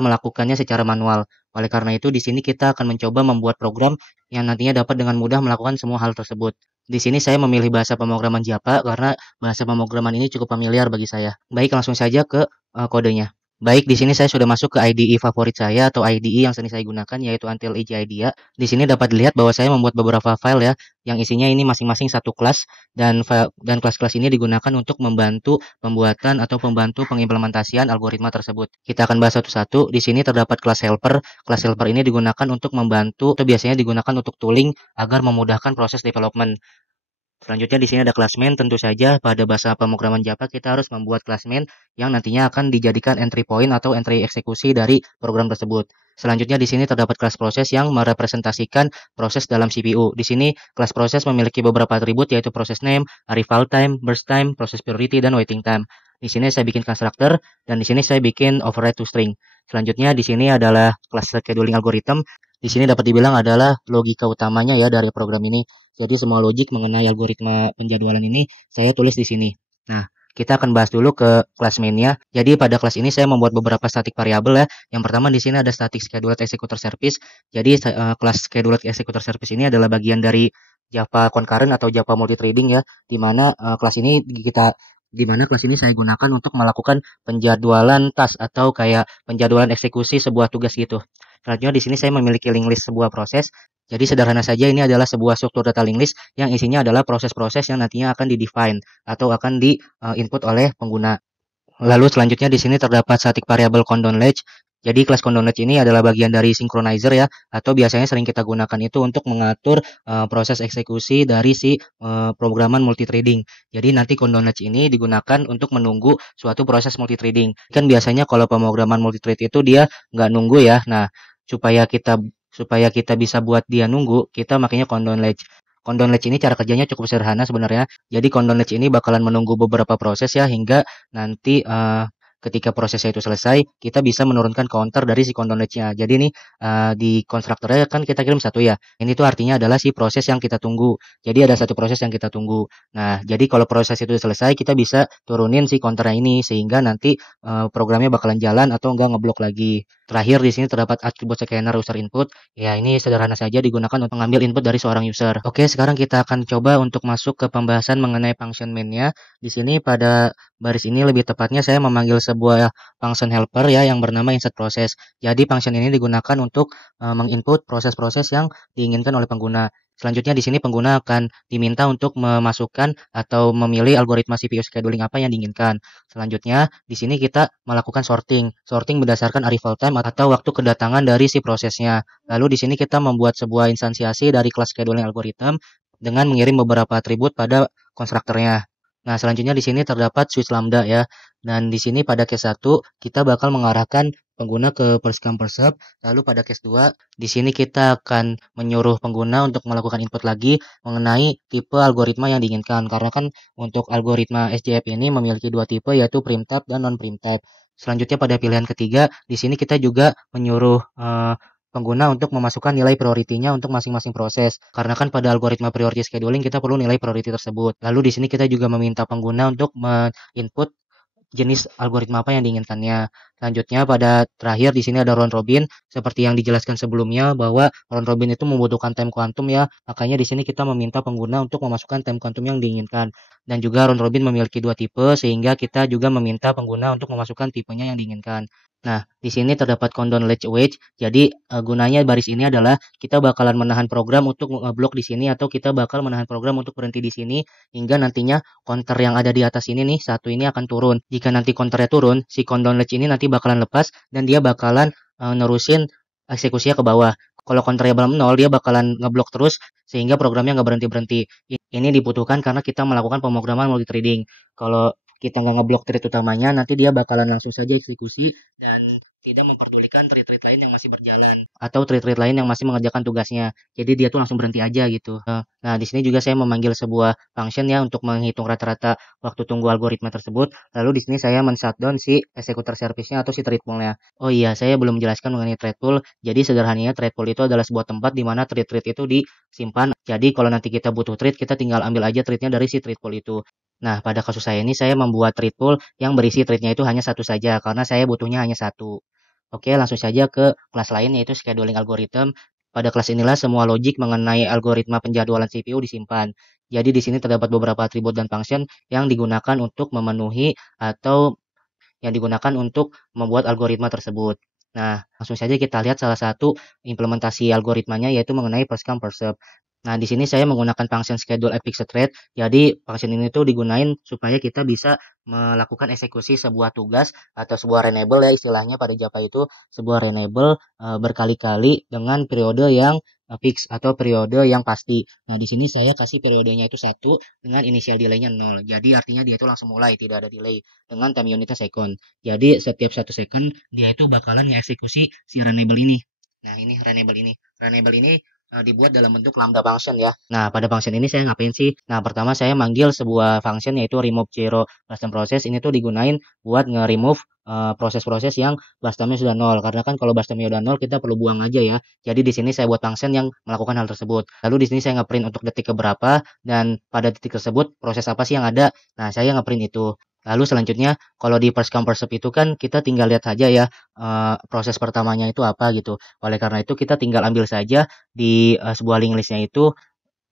melakukannya secara manual. Oleh karena itu, di sini kita akan mencoba membuat program yang nantinya dapat dengan mudah melakukan semua hal tersebut. Di sini saya memilih bahasa pemrograman Java karena bahasa pemrograman ini cukup familiar bagi saya. Baik, langsung saja ke kodenya. Baik, di sini saya sudah masuk ke IDE favorit saya atau IDE yang sering saya gunakan, yaitu Until IDEA. Di sini dapat dilihat bahwa saya membuat beberapa file ya, yang isinya ini masing-masing satu kelas, dan kelas-kelas ini digunakan untuk membantu pembuatan atau membantu pengimplementasian algoritma tersebut. Kita akan bahas satu-satu. Di sini terdapat kelas helper. Kelas helper ini digunakan untuk membantu atau biasanya digunakan untuk tooling agar memudahkan proses development. Selanjutnya di sini ada kelas main. Tentu saja pada bahasa pemrograman Java kita harus membuat kelas main yang nantinya akan dijadikan entry point atau entry eksekusi dari program tersebut. Selanjutnya di sini terdapat kelas proses yang merepresentasikan proses dalam CPU. Di sini kelas proses memiliki beberapa atribut yaitu proses name, arrival time, burst time, process priority, dan waiting time. Di sini saya bikin constructor dan di sini saya bikin override to string. Selanjutnya di sini adalah kelas scheduling algorithm. Di sini dapat dibilang adalah logika utamanya ya dari program ini. Jadi semua logik mengenai algoritma penjadwalan ini saya tulis di sini. Nah, kita akan bahas dulu ke kelas mainnya. Jadi pada kelas ini saya membuat beberapa static variabel ya. Yang pertama di sini ada static scheduled executor service. Jadi kelas scheduled executor service ini adalah bagian dari Java concurrent atau Java multithreading ya. Di mana kelas ini saya gunakan untuk melakukan penjadwalan task atau kayak penjadwalan eksekusi sebuah tugas gitu. Selanjutnya di sini saya memiliki link list sebuah proses. Jadi sederhana saja ini adalah sebuah struktur data link list yang isinya adalah proses-proses yang nantinya akan di-define atau akan di-input oleh pengguna. Lalu selanjutnya di sini terdapat static variable countdown latch. Jadi kelas countdown latch ini adalah bagian dari synchronizer ya, atau biasanya sering kita gunakan itu untuk mengatur proses eksekusi dari si programan multithreading. Jadi nanti countdown latch ini digunakan untuk menunggu suatu proses multithreading. Kan biasanya kalau pemrograman multithread itu dia nggak nunggu ya. Nah, supaya kita bisa buat dia nunggu, kita makanya countdown latch. Countdown latch ini cara kerjanya cukup sederhana sebenarnya. Jadi countdown latch ini bakalan menunggu beberapa proses ya hingga nanti ketika prosesnya itu selesai, kita bisa menurunkan counter dari si countdown latch-nya. Jadi ini di konstruktornya kan kita kirim satu ya. Ini tuh artinya adalah si proses yang kita tunggu. Jadi ada satu proses yang kita tunggu. Nah, jadi kalau proses itu selesai, kita bisa turunin si counternya ini sehingga nanti programnya bakalan jalan atau enggak ngeblok lagi. Terakhir di sini terdapat atribut scanner user input. Ya, ini sederhana saja digunakan untuk mengambil input dari seorang user. Oke, sekarang kita akan coba untuk masuk ke pembahasan mengenai function main-nya. Di sini pada baris ini lebih tepatnya saya memanggil sebuah function helper ya yang bernama insert process. Jadi function ini digunakan untuk menginput proses-proses yang diinginkan oleh pengguna. Selanjutnya di sini pengguna akan diminta untuk memasukkan atau memilih algoritma CPU scheduling apa yang diinginkan. Selanjutnya di sini kita melakukan sorting berdasarkan arrival time atau waktu kedatangan dari si prosesnya. Lalu di sini kita membuat sebuah instansiasi dari kelas scheduling algorithm dengan mengirim beberapa atribut pada konstruktornya. Nah, selanjutnya di sini terdapat switch lambda ya. Dan di sini pada case 1 kita bakal mengarahkan pengguna ke first come first serve. Lalu pada case 2 di sini kita akan menyuruh pengguna untuk melakukan input lagi mengenai tipe algoritma yang diinginkan. Karena kan untuk algoritma SJF ini memiliki dua tipe yaitu prim type dan non prim type. Selanjutnya pada pilihan ketiga di sini kita juga menyuruh pengguna untuk memasukkan nilai prioritinya untuk masing-masing proses. Karena kan pada algoritma priority scheduling kita perlu nilai priority tersebut. Lalu di sini kita juga meminta pengguna untuk input jenis algoritma apa yang diinginkannya. Selanjutnya pada terakhir di sini ada round robin seperti yang dijelaskan sebelumnya bahwa round robin itu membutuhkan time quantum ya. Makanya di sini kita meminta pengguna untuk memasukkan time quantum yang diinginkan. Dan juga round robin memiliki dua tipe sehingga kita juga meminta pengguna untuk memasukkan tipenya yang diinginkan. Nah, di sini terdapat countdown latch await. Jadi gunanya baris ini adalah kita bakalan menahan program untuk ngeblok di sini atau kita bakal menahan program untuk berhenti di sini hingga nantinya counter yang ada di atas ini nih satu ini akan turun. Jika nanti counternya turun, si countdown latch ini nanti bakalan lepas dan dia bakalan nerusin eksekusinya ke bawah. Kalau counternya belum 0, dia bakalan ngeblok terus sehingga programnya nggak berhenti-berhenti. Ini dibutuhkan karena kita melakukan pemrograman multithreading. Kalau kita nggak ngeblok thread utamanya, nanti dia bakalan langsung saja eksekusi dan tidak memperdulikan thread-thread lain yang masih berjalan atau thread-thread lain yang masih mengerjakan tugasnya. Jadi dia tuh langsung berhenti aja gitu. Nah, di sini juga saya memanggil sebuah function ya untuk menghitung rata-rata waktu tunggu algoritma tersebut. Lalu di sini saya men-shutdown si executor service-nya atau si thread pool-nya. Oh iya, saya belum menjelaskan mengenai thread pool. Jadi sederhananya thread pool itu adalah sebuah tempat di mana thread-thread itu disimpan. Jadi kalau nanti kita butuh thread, kita tinggal ambil aja thread-nya dari si thread pool itu. Nah, pada kasus saya ini saya membuat thread pool yang berisi thread-nya itu hanya satu saja karena saya butuhnya hanya satu. Oke, langsung saja ke kelas lain yaitu scheduling algorithm. Pada kelas inilah semua logik mengenai algoritma penjadwalan CPU disimpan. Jadi di sini terdapat beberapa atribut dan function yang digunakan untuk memenuhi atau yang digunakan untuk membuat algoritma tersebut. Nah, langsung saja kita lihat salah satu implementasi algoritmanya yaitu mengenai first come first serve. Nah, di sini saya menggunakan function schedule at fixed thread. Jadi, function ini tuh digunain supaya kita bisa melakukan eksekusi sebuah tugas atau sebuah renable ya istilahnya pada Java itu sebuah renable berkali-kali dengan periode yang fix atau periode yang pasti. Nah, di sini saya kasih periodenya itu 1 dengan initial delay-nya 0. Jadi, artinya dia itu langsung mulai, tidak ada delay dengan time unitnya second. Jadi, setiap 1 second dia itu bakalan ngeeksekusi si renable ini. Nah, ini renable ini. Renable ini dibuat dalam bentuk lambda function ya. Nah, pada function ini saya ngapain sih? Nah, pertama saya manggil sebuah function yaitu remove zero custom process. Ini tuh digunain buat nge-remove proses-proses yang burst time-nya sudah 0. Karena kan kalau burst time-nya udah 0 kita perlu buang aja ya. Jadi di sini saya buat function yang melakukan hal tersebut. Lalu di sini saya nge-print untuk detik keberapa dan pada detik tersebut proses apa sih yang ada. Nah, saya nge-print itu. Lalu selanjutnya kalau di first come first serve itu kan kita tinggal lihat saja ya proses pertamanya itu apa gitu. Oleh karena itu kita tinggal ambil saja di sebuah link listnya itu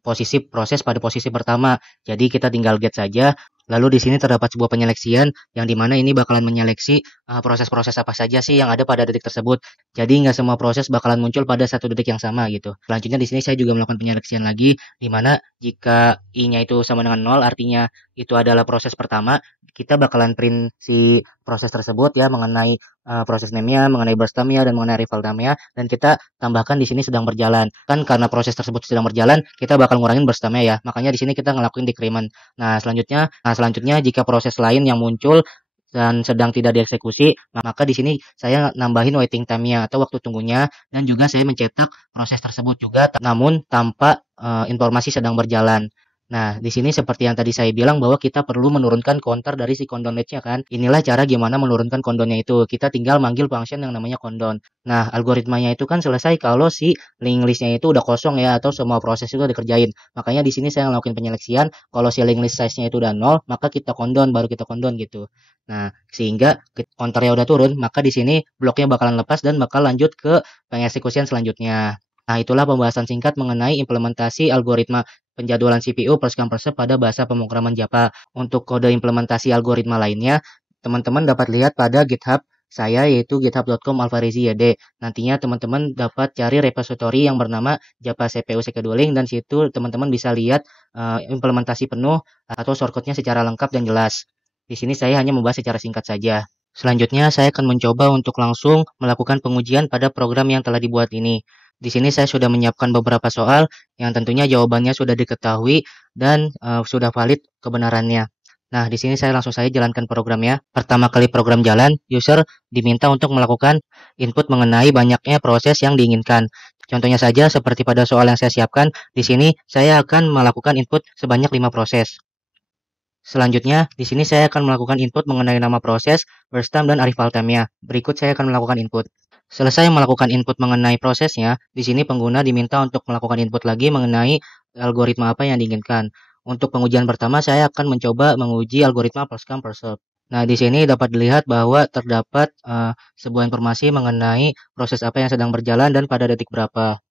posisi proses pada posisi pertama. Jadi kita tinggal get saja. Lalu di sini terdapat sebuah penyeleksian yang dimana ini bakalan menyeleksi proses-proses apa saja sih yang ada pada detik tersebut. Jadi nggak semua proses bakalan muncul pada satu detik yang sama gitu. Selanjutnya di sini saya juga melakukan penyeleksian lagi, dimana jika i-nya itu sama dengan 0 artinya itu adalah proses pertama, kita bakalan print si proses tersebut ya mengenai proses name-nya, mengenai burst time-nya dan mengenai arrival time-nya dan kita tambahkan di sini sedang berjalan. Kan karena proses tersebut sedang berjalan, kita bakal ngurangin burst time-nya ya. Makanya di sini kita ngelakuin decrement. Nah, selanjutnya jika proses lain yang muncul dan sedang tidak dieksekusi, maka di sini saya nambahin waiting time-nya atau waktu tunggunya dan juga saya mencetak proses tersebut juga namun tanpa informasi sedang berjalan. Nah, di sini seperti yang tadi saya bilang bahwa kita perlu menurunkan counter dari si countdown nya kan. Inilah cara gimana menurunkan countdown-nya itu. Kita tinggal manggil function yang namanya countdown. Nah, algoritmanya itu kan selesai kalau si link list-nya itu udah kosong ya atau semua proses itu udah dikerjain. Makanya di sini saya ngelakuin penyeleksian. Kalau si link list size-nya itu udah 0, maka kita countdown baru kita countdown gitu. Nah, sehingga counter-nya udah turun, maka di sini bloknya bakalan lepas dan bakal lanjut ke pengeksekusian selanjutnya. Nah, itulah pembahasan singkat mengenai implementasi algoritma penjadwalan CPU first come first serve pada bahasa pemrograman Java. Untuk kode implementasi algoritma lainnya, teman-teman dapat lihat pada GitHub saya yaitu github.com/alvarezi.yd. Nantinya teman-teman dapat cari repository yang bernama Java CPU Scheduling dan situ teman-teman bisa lihat implementasi penuh atau shortcut-nya secara lengkap dan jelas. Di sini saya hanya membahas secara singkat saja. Selanjutnya saya akan mencoba untuk langsung melakukan pengujian pada program yang telah dibuat ini. Di sini saya sudah menyiapkan beberapa soal yang tentunya jawabannya sudah diketahui dan sudah valid kebenarannya. Nah, di sini saya langsung saja jalankan programnya. Pertama kali program jalan, user diminta untuk melakukan input mengenai banyaknya proses yang diinginkan. Contohnya saja seperti pada soal yang saya siapkan, di sini saya akan melakukan input sebanyak 5 proses. Selanjutnya, di sini saya akan melakukan input mengenai nama proses, burst time, dan arrival time-nya. Berikut saya akan melakukan input. Selesai melakukan input mengenai prosesnya, di sini pengguna diminta untuk melakukan input lagi mengenai algoritma apa yang diinginkan. Untuk pengujian pertama, saya akan mencoba menguji algoritma first come first serve. Nah, di sini dapat dilihat bahwa terdapat sebuah informasi mengenai proses apa yang sedang berjalan dan pada detik berapa.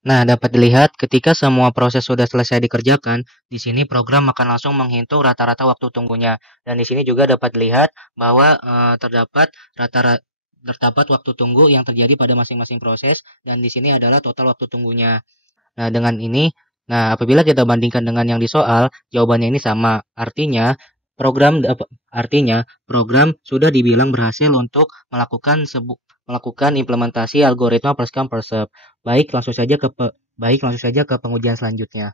Nah, dapat dilihat ketika semua proses sudah selesai dikerjakan, di sini program akan langsung menghitung rata-rata waktu tunggunya. Dan di sini juga dapat dilihat bahwa terdapat waktu tunggu yang terjadi pada masing-masing proses dan di sini adalah total waktu tunggunya. Nah, dengan ini, apabila kita bandingkan dengan yang di soal, jawabannya ini sama. Artinya program sudah dibilang berhasil untuk melakukan implementasi algoritma first come first serve. Baik, langsung saja ke pengujian selanjutnya.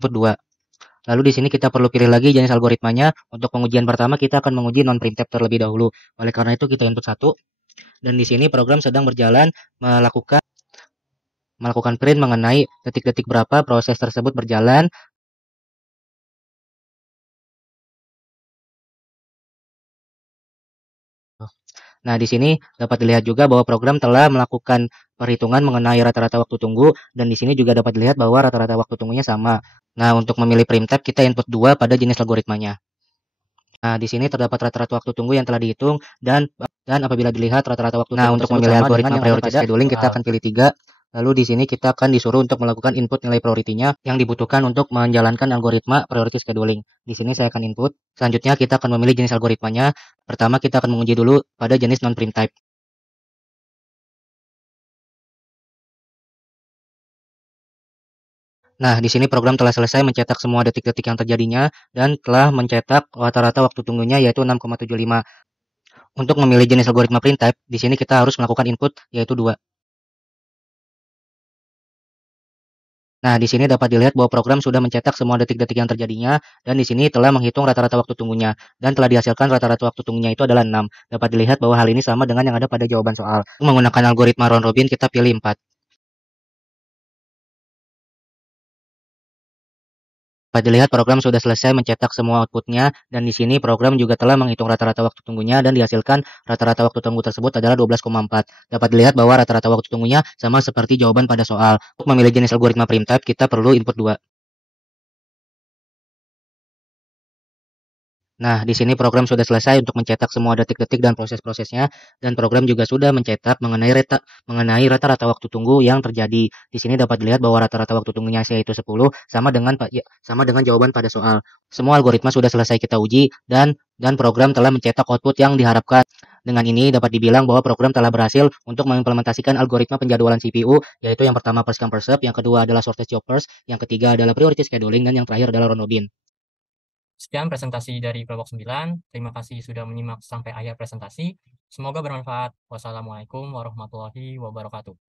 input 2. Lalu di sini kita perlu pilih lagi jenis algoritmanya. Untuk pengujian pertama kita akan menguji non-printf terlebih dahulu. Oleh karena itu kita input 1. Dan di sini program sedang berjalan melakukan print mengenai detik-detik berapa proses tersebut berjalan. Nah, di sini dapat dilihat juga bahwa program telah melakukan perhitungan mengenai rata-rata waktu tunggu, dan di sini juga dapat dilihat bahwa rata-rata waktu tunggunya sama. Nah, untuk memilih primtype kita input 2 pada jenis algoritmanya. Nah, di sini terdapat rata-rata waktu tunggu yang telah dihitung dan apabila dilihat rata-rata waktu tunggu. Nah, untuk memilih algoritma priority scheduling kita akan pilih 3. Lalu di sini kita akan disuruh untuk melakukan input nilai prioritinya yang dibutuhkan untuk menjalankan algoritma priority scheduling. Di sini saya akan input. Selanjutnya kita akan memilih jenis algoritmanya. Pertama kita akan menguji dulu pada jenis non-prime type. Nah, di sini program telah selesai mencetak semua detik-detik yang terjadinya dan telah mencetak rata-rata waktu tunggunya yaitu 6,75. Untuk memilih jenis algoritma print type, di sini kita harus melakukan input yaitu 2. Nah, di sini dapat dilihat bahwa program sudah mencetak semua detik-detik yang terjadinya dan di sini telah menghitung rata-rata waktu tunggunya dan telah dihasilkan rata-rata waktu tunggunya itu adalah 6. Dapat dilihat bahwa hal ini sama dengan yang ada pada jawaban soal. Menggunakan algoritma round robin kita pilih 4. Dapat dilihat program sudah selesai mencetak semua outputnya dan di sini program juga telah menghitung rata-rata waktu tunggunya dan dihasilkan rata-rata waktu tunggu tersebut adalah 12,4. Dapat dilihat bahwa rata-rata waktu tunggunya sama seperti jawaban pada soal. Untuk memilih jenis algoritma prime type kita perlu input 2. Nah, di sini program sudah selesai untuk mencetak semua detik-detik dan proses-prosesnya, dan program juga sudah mencetak mengenai rata-rata waktu tunggu yang terjadi. Di sini dapat dilihat bahwa rata-rata waktu tunggunya yaitu 10 sama dengan jawaban pada soal. Semua algoritma sudah selesai kita uji dan program telah mencetak output yang diharapkan. Dengan ini dapat dibilang bahwa program telah berhasil untuk mengimplementasikan algoritma penjadwalan CPU, yaitu yang pertama first come first serve, yang kedua adalah shortest job first, yang ketiga adalah priority scheduling, dan yang terakhir adalah round robin. Sekian presentasi dari kelompok 9. Terima kasih sudah menyimak sampai akhir presentasi. Semoga bermanfaat. Wassalamualaikum warahmatullahi wabarakatuh.